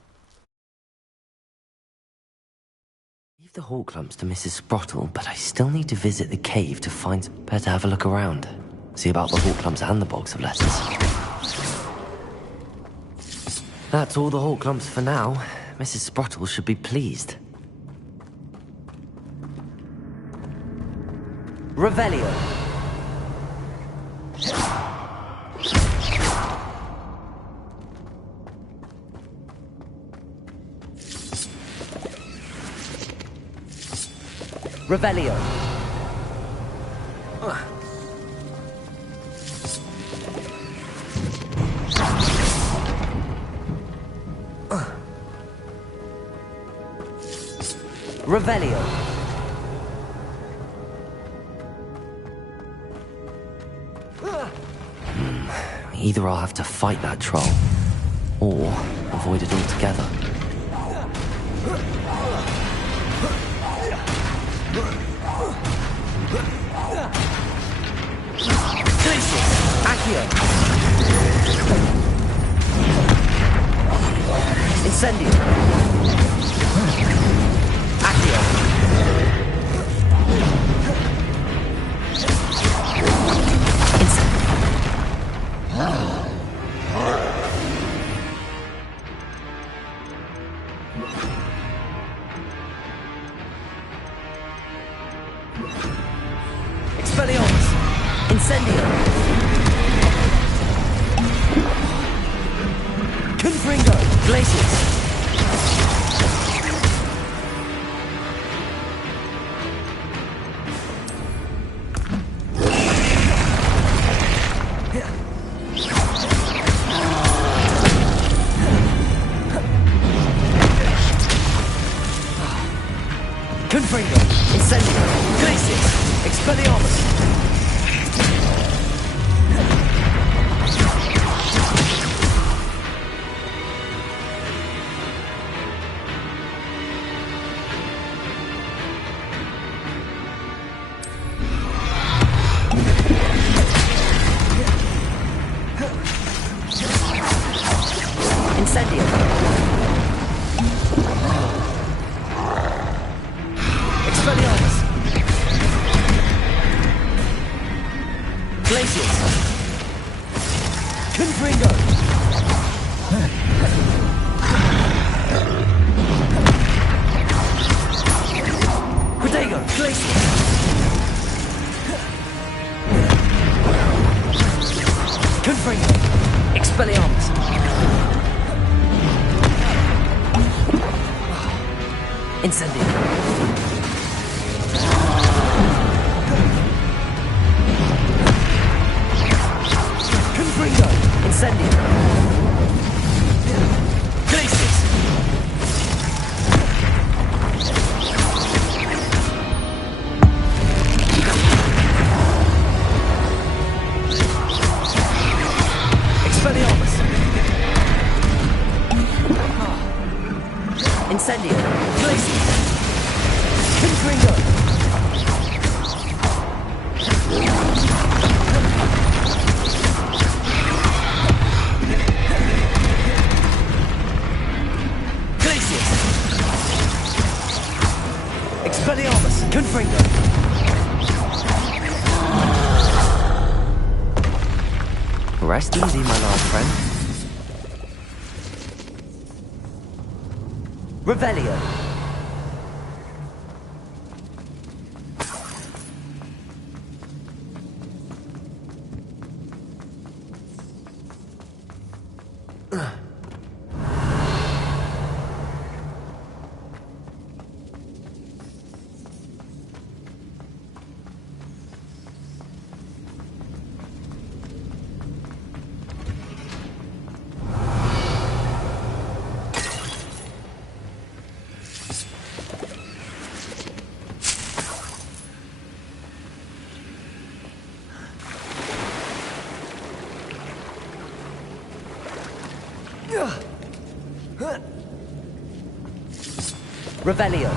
Leave the hawk lumps to Mrs. Sprottle, but I still need to visit the cave to find... Better have a look around. See about the hawk lumps and the box of letters. That's all the hawk lumps for now. Mrs. Sprottle should be pleased. Revelio. Revelio. Revelio. Either I'll have to fight that troll, or avoid it altogether. Accio. Incendio. Accio. Expelliarmus. Incendio. Confringo. Glacius. Confringo. Incendio. Glacius. Expelliarmus. Incendio. Expelliarmus. Glacius. Confringo. Protego. Glacius. Confringo. Expelliarmus. Incendio. Confringo. Incendio. Glacius. Expelliarmus. Incendio. Glacius. Confringo. Glacius. Expelliarmus. Confringo. Rest easy, my large friend. Revelio. Revelio.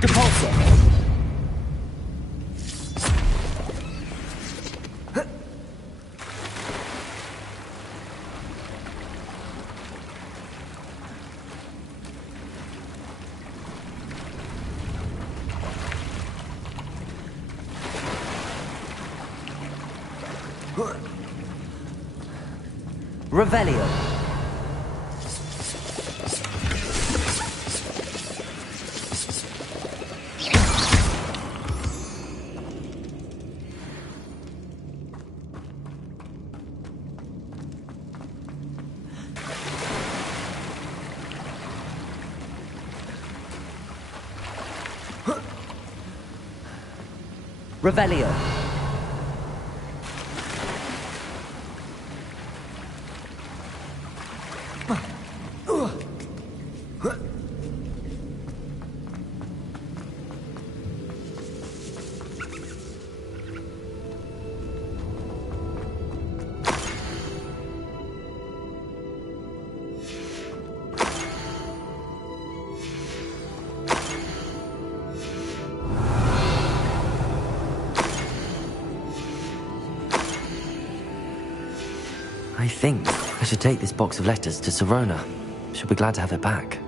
Depulso. Revelio. Revelio. I think I should take this box of letters to Sirona. She'll be glad to have it back.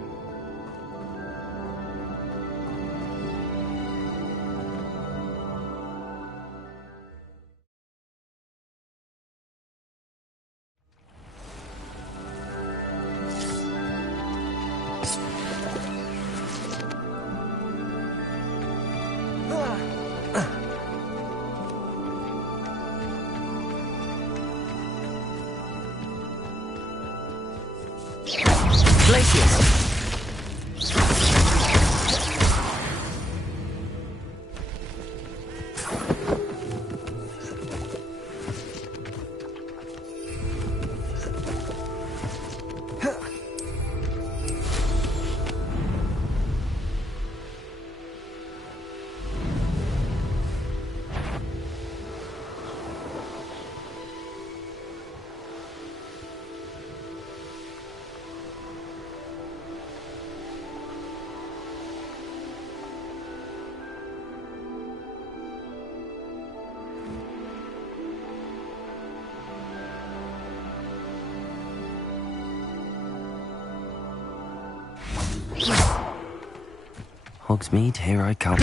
Hogsmeade, here I come.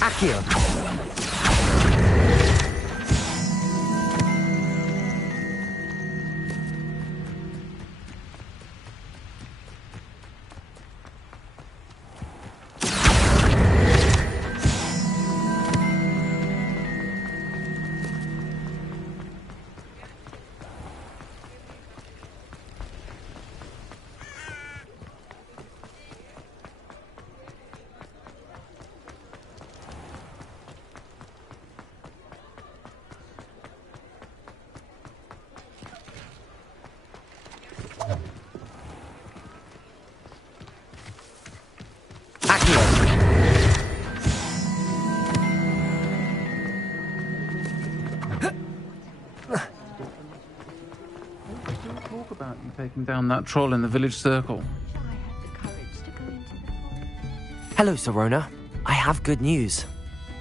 Accio. Talk about you taking down that troll in the village circle. Hello, Sirona. I have good news.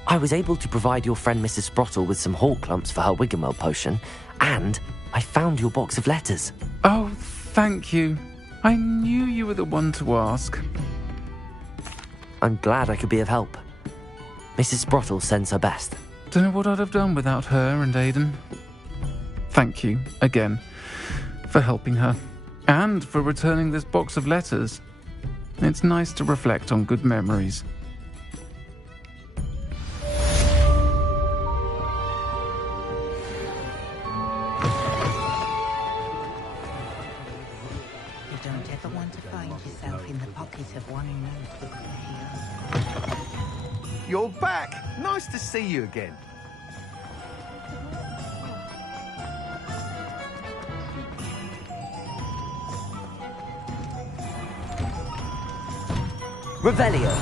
I was able to provide your friend Mrs. Sprottle with some hawk lumps for her Wiggenwell potion, and I found your box of letters. Oh, thank you. I knew you were the one to ask. I'm glad I could be of help. Mrs. Sprottle sends her best. Don't know what I'd have done without her and Aidan. Thank you, again, for helping her, and for returning this box of letters. It's nice to reflect on good memories. You don't ever want to find yourself in the pocket of one note. You're back! Nice to see you again. Revelio.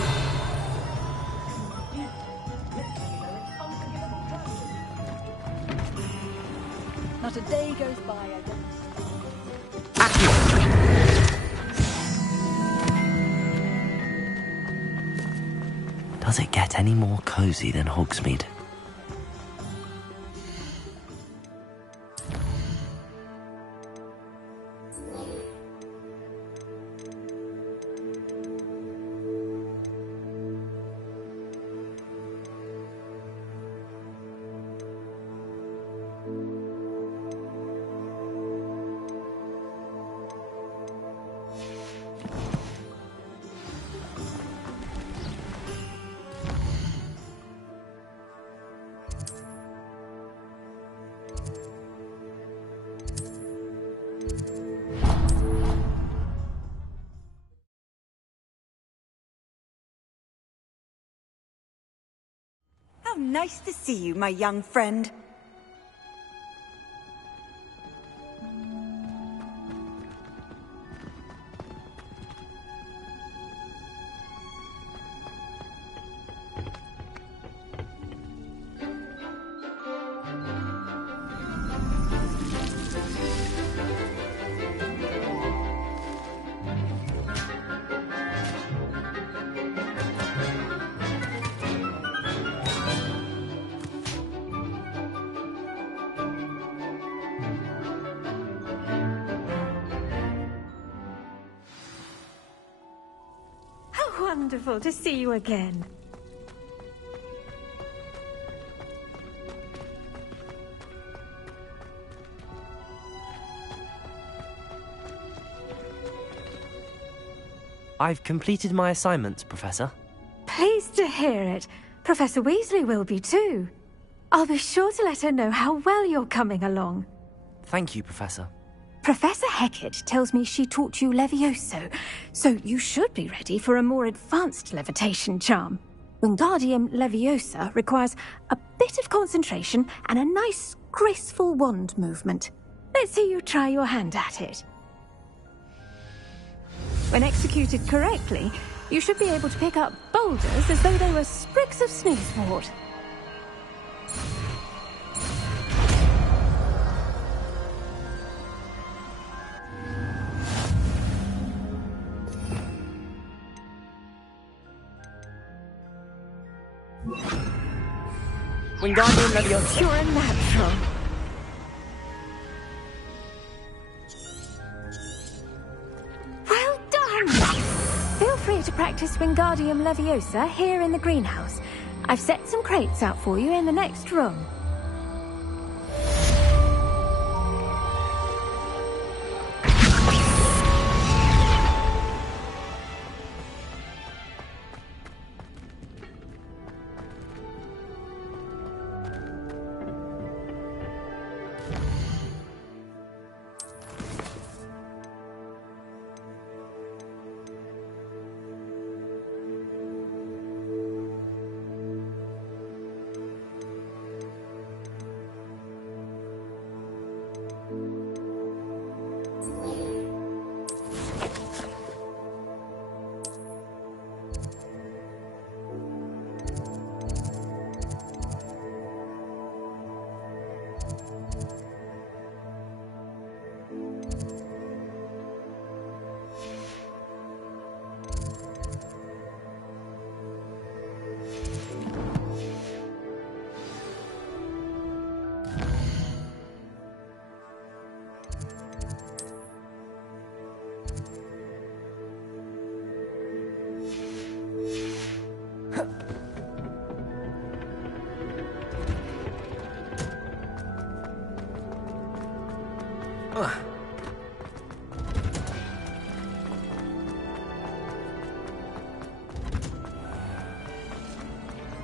Not a day goes by I don't. Does it get any more cozy than Hogsmeade? How nice to see you, my young friend. Wonderful to see you again. I've completed my assignments, Professor. Pleased to hear it. Professor Weasley will be too. I'll be sure to let her know how well you're coming along. Thank you, Professor. Professor Hecat tells me she taught you Levioso, so you should be ready for a more advanced levitation charm. Wingardium Leviosa requires a bit of concentration and a nice, graceful wand movement. Let's see you try your hand at it. When executed correctly, you should be able to pick up boulders as though they were sprigs of snoozewort. Wingardium Leviosa. You're a natural. Well done! Feel free to practice Wingardium Leviosa here in the greenhouse. I've set some crates out for you in the next room.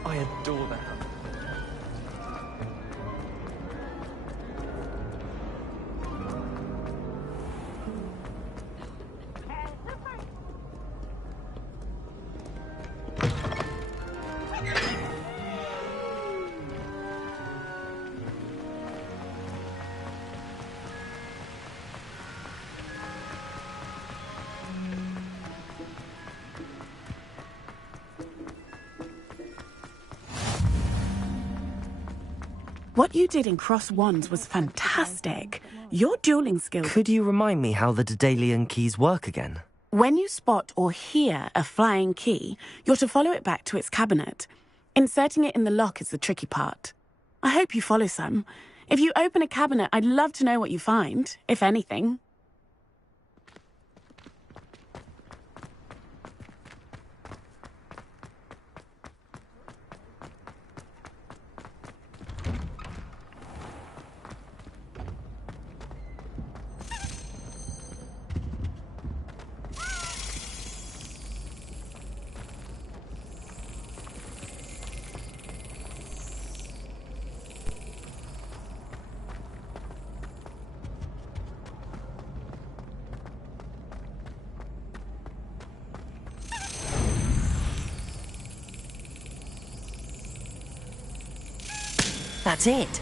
I adore that hammer. What you did in Cross Wands was fantastic. Your dueling skills... Could you remind me how the Daedalian keys work again? When you spot or hear a flying key, you're to follow it back to its cabinet. Inserting it in the lock is the tricky part. I hope you follow some. If you open a cabinet, I'd love to know what you find, if anything. That's it.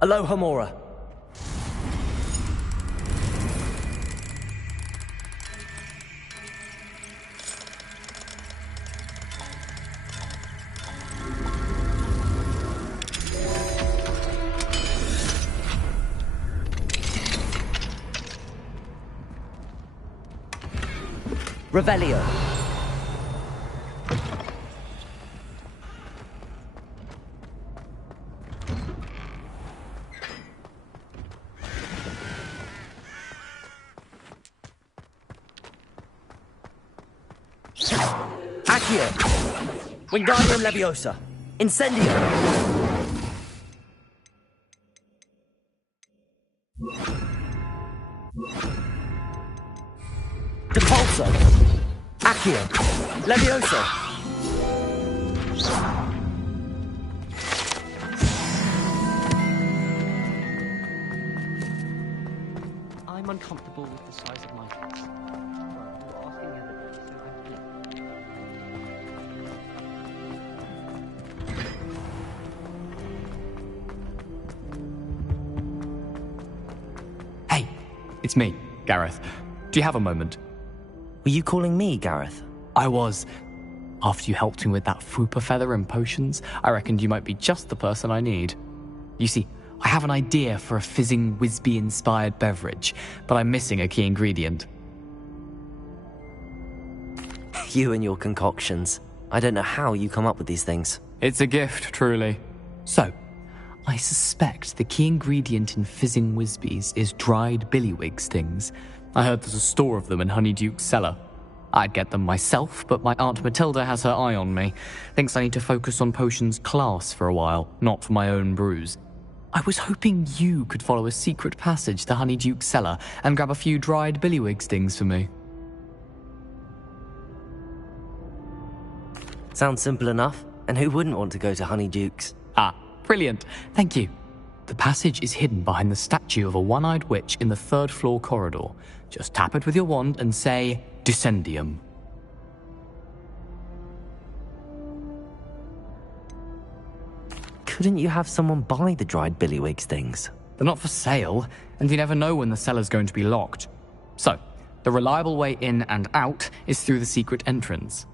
Aloha Mora. Revelio. Accio. Wingardium Leviosa. Incendio. Depulso. Accio. Levioso. I'm uncomfortable with the size of my house. Hey, it's me, Gareth. Do you have a moment? Were you calling me, Gareth? I was. After you helped me with that Fupa feather and potions, I reckoned you might be just the person I need. You see, I have an idea for a fizzing Whizbee-inspired beverage, but I'm missing a key ingredient. You and your concoctions. I don't know how you come up with these things. It's a gift, truly. So, I suspect the key ingredient in fizzing Whizbees is dried billywig stings. I heard there's a store of them in Honeyduke's cellar. I'd get them myself, but my Aunt Matilda has her eye on me. Thinks I need to focus on potions class for a while, not for my own brews. I was hoping you could follow a secret passage to Honeyduke's cellar and grab a few dried billywig stings for me. Sounds simple enough. And who wouldn't want to go to Honeyduke's? Ah, brilliant. Thank you. The passage is hidden behind the statue of a one-eyed witch in the third-floor corridor. Just tap it with your wand and say, Descendium. Couldn't you have someone buy the dried billywig stings? They're not for sale, and you never know when the cellar's going to be locked. So, the reliable way in and out is through the secret entrance.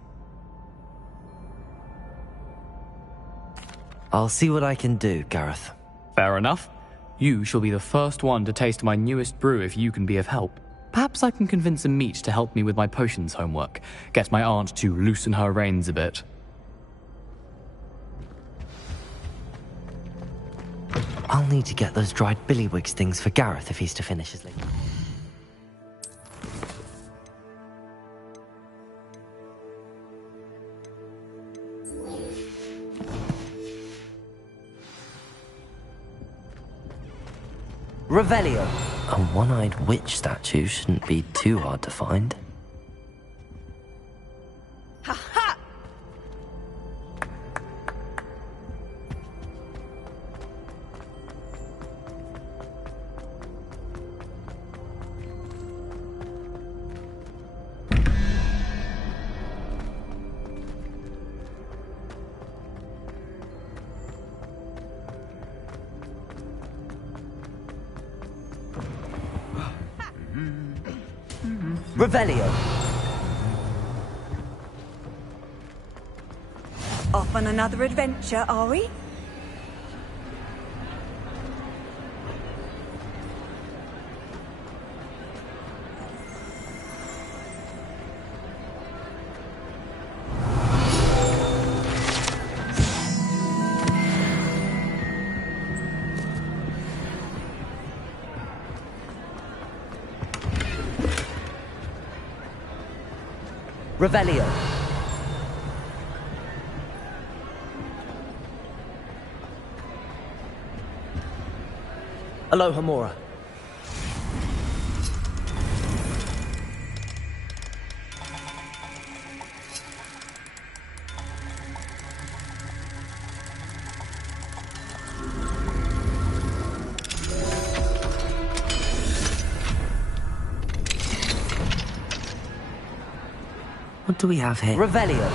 I'll see what I can do, Gareth. Fair enough. You shall be the first one to taste my newest brew if you can be of help. Perhaps I can convince a meat to help me with my potions homework. Get my aunt to loosen her reins a bit. I'll need to get those dried billywig stings for Gareth if he's to finish his leave. Revelio. A one-eyed witch statue shouldn't be too hard to find. Ha ha! Revelio. Off on another adventure, are we? Revelio. Aloha Mora. What do we have here? Revelio.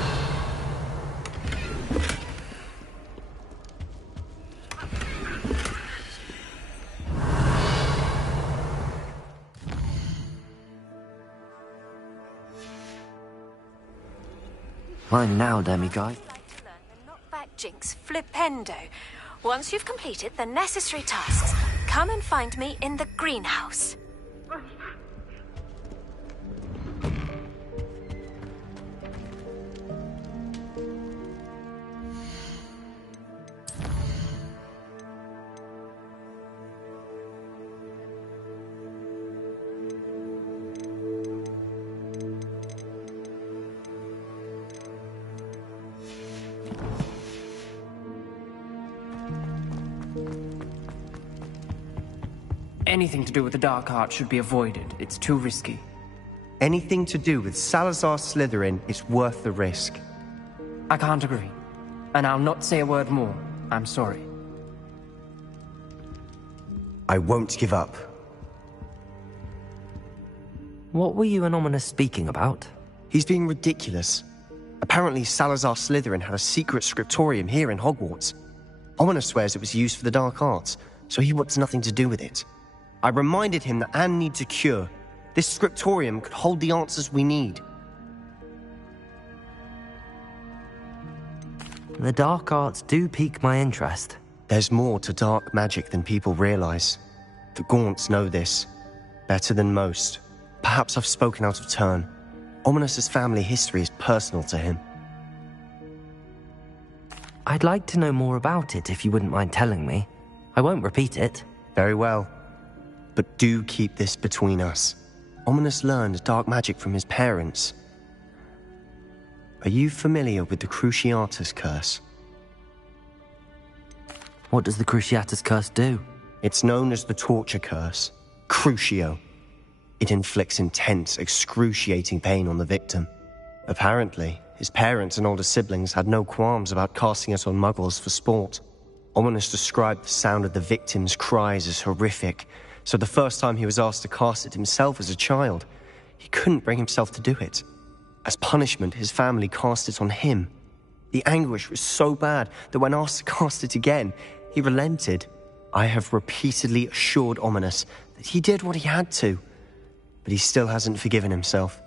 Mine now, demiguise. Knockback jinx flipendo. Once you've completed the necessary tasks, come and find me in the greenhouse. Anything to do with the dark art should be avoided. It's too risky. Anything to do with Salazar Slytherin is worth the risk. I can't agree. And I'll not say a word more. I'm sorry. I won't give up. What were you and Ominous speaking about? He's being ridiculous. Apparently Salazar Slytherin had a secret scriptorium here in Hogwarts. Ominous swears it was used for the dark arts, so he wants nothing to do with it. I reminded him that Anne needs a cure. This scriptorium could hold the answers we need. The dark arts do pique my interest. There's more to dark magic than people realize. The Gaunts know this. Better than most. Perhaps I've spoken out of turn. Ominous's family history is personal to him. I'd like to know more about it if you wouldn't mind telling me. I won't repeat it. Very well. But do keep this between us. Ominous learned dark magic from his parents. Are you familiar with the Cruciatus Curse? What does the Cruciatus Curse do? It's known as the Torture Curse. Crucio. It inflicts intense, excruciating pain on the victim. Apparently, his parents and older siblings had no qualms about casting it on muggles for sport. Ominous described the sound of the victim's cries as horrific, so the first time he was asked to cast it himself as a child, he couldn't bring himself to do it. As punishment, his family cast it on him. The anguish was so bad that when asked to cast it again, he relented. I have repeatedly assured Ominous that he did what he had to, but he still hasn't forgiven himself.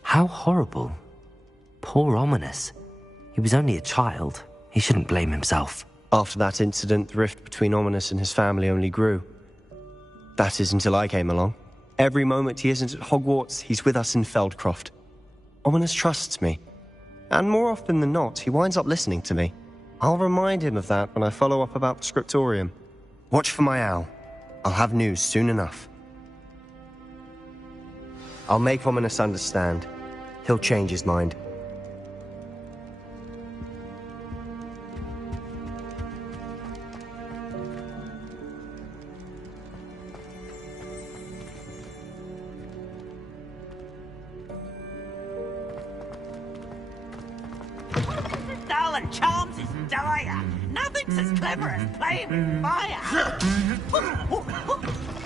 How horrible. Poor Ominous. He was only a child. He shouldn't blame himself. After that incident, the rift between Ominous and his family only grew. That is until I came along. Every moment he isn't at Hogwarts, he's with us in Feldcroft. Ominous trusts me. And more often than not, he winds up listening to me. I'll remind him of that when I follow up about the scriptorium. Watch for my owl. I'll have news soon enough. I'll make Ominous understand. He'll change his mind. Darling charms is dire. Nothing's as clever as playing with fire.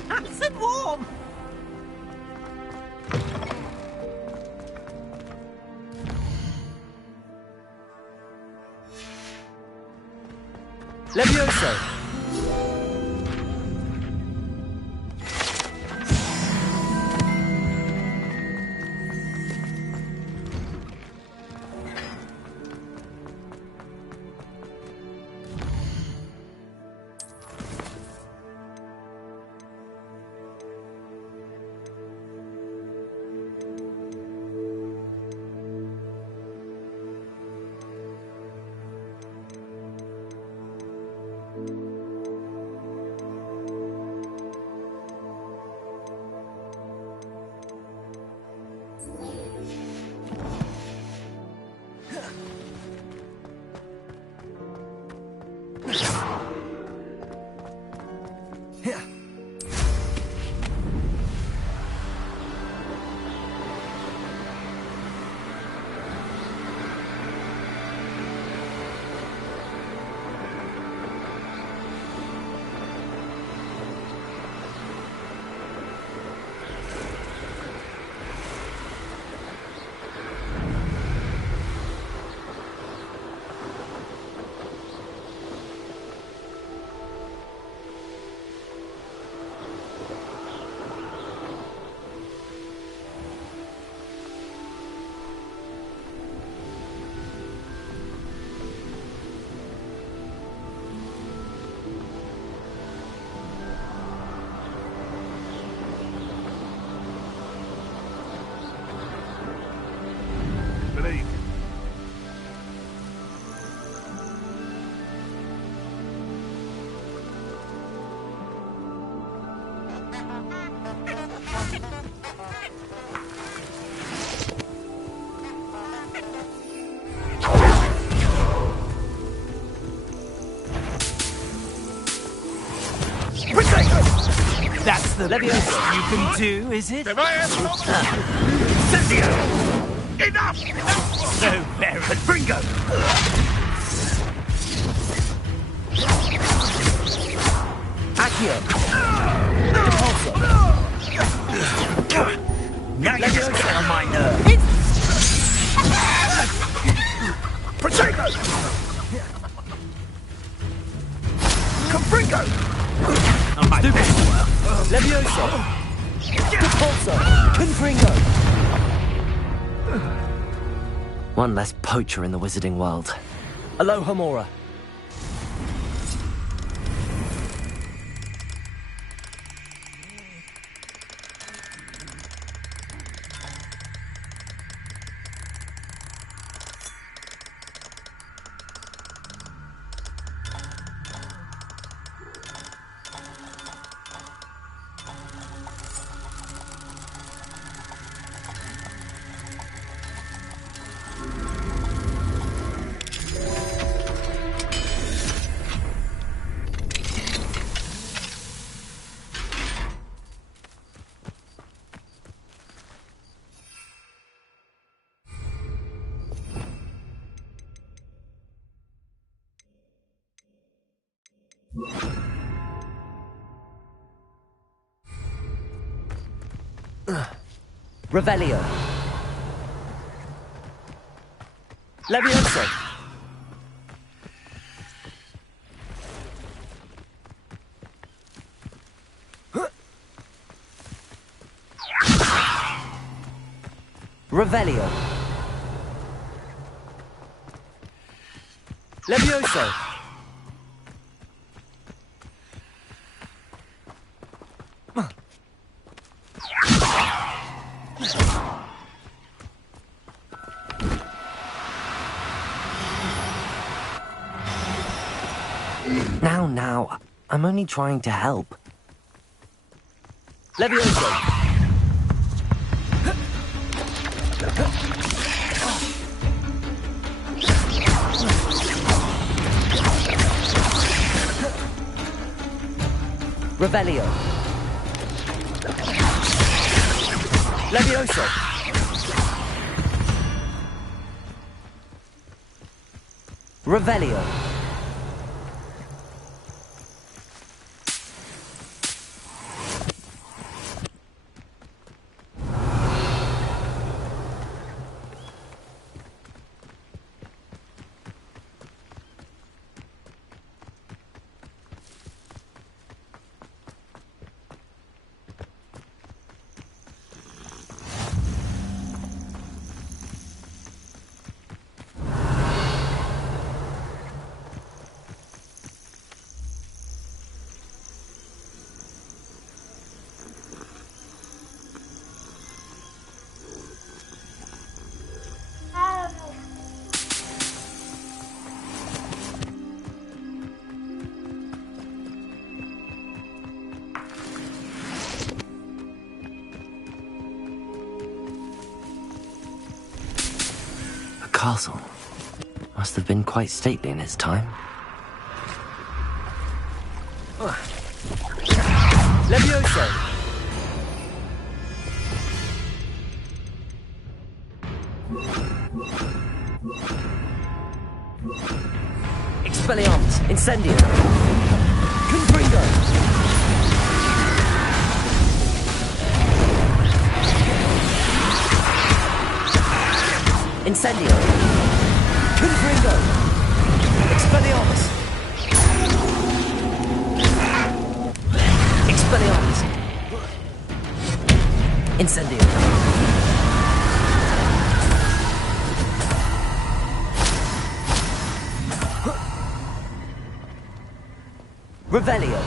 Nice and warm. Levioso! you That's the Leviosa you can do, is it? Cynthia! Enough! So very. Bringo! Accio! Repulsor! Now you're just getting on my nerves. Protego! Confringo! Stupid! Leviosa! Repulsor! Confringo! One less poacher in the wizarding world. Aloha Mora. Revelio. Leviosa. Revelio. Leviosa. Now, I'm only trying to help. Leviosa! Revelio! Leviosa! Revelio! Castle must have been quite stately in its time. Leviosa! Expelliarmus! Incendio! Confringo! Incendio! Confringo! Expelliarmus! Expelliarmus! Incendio! Revelio!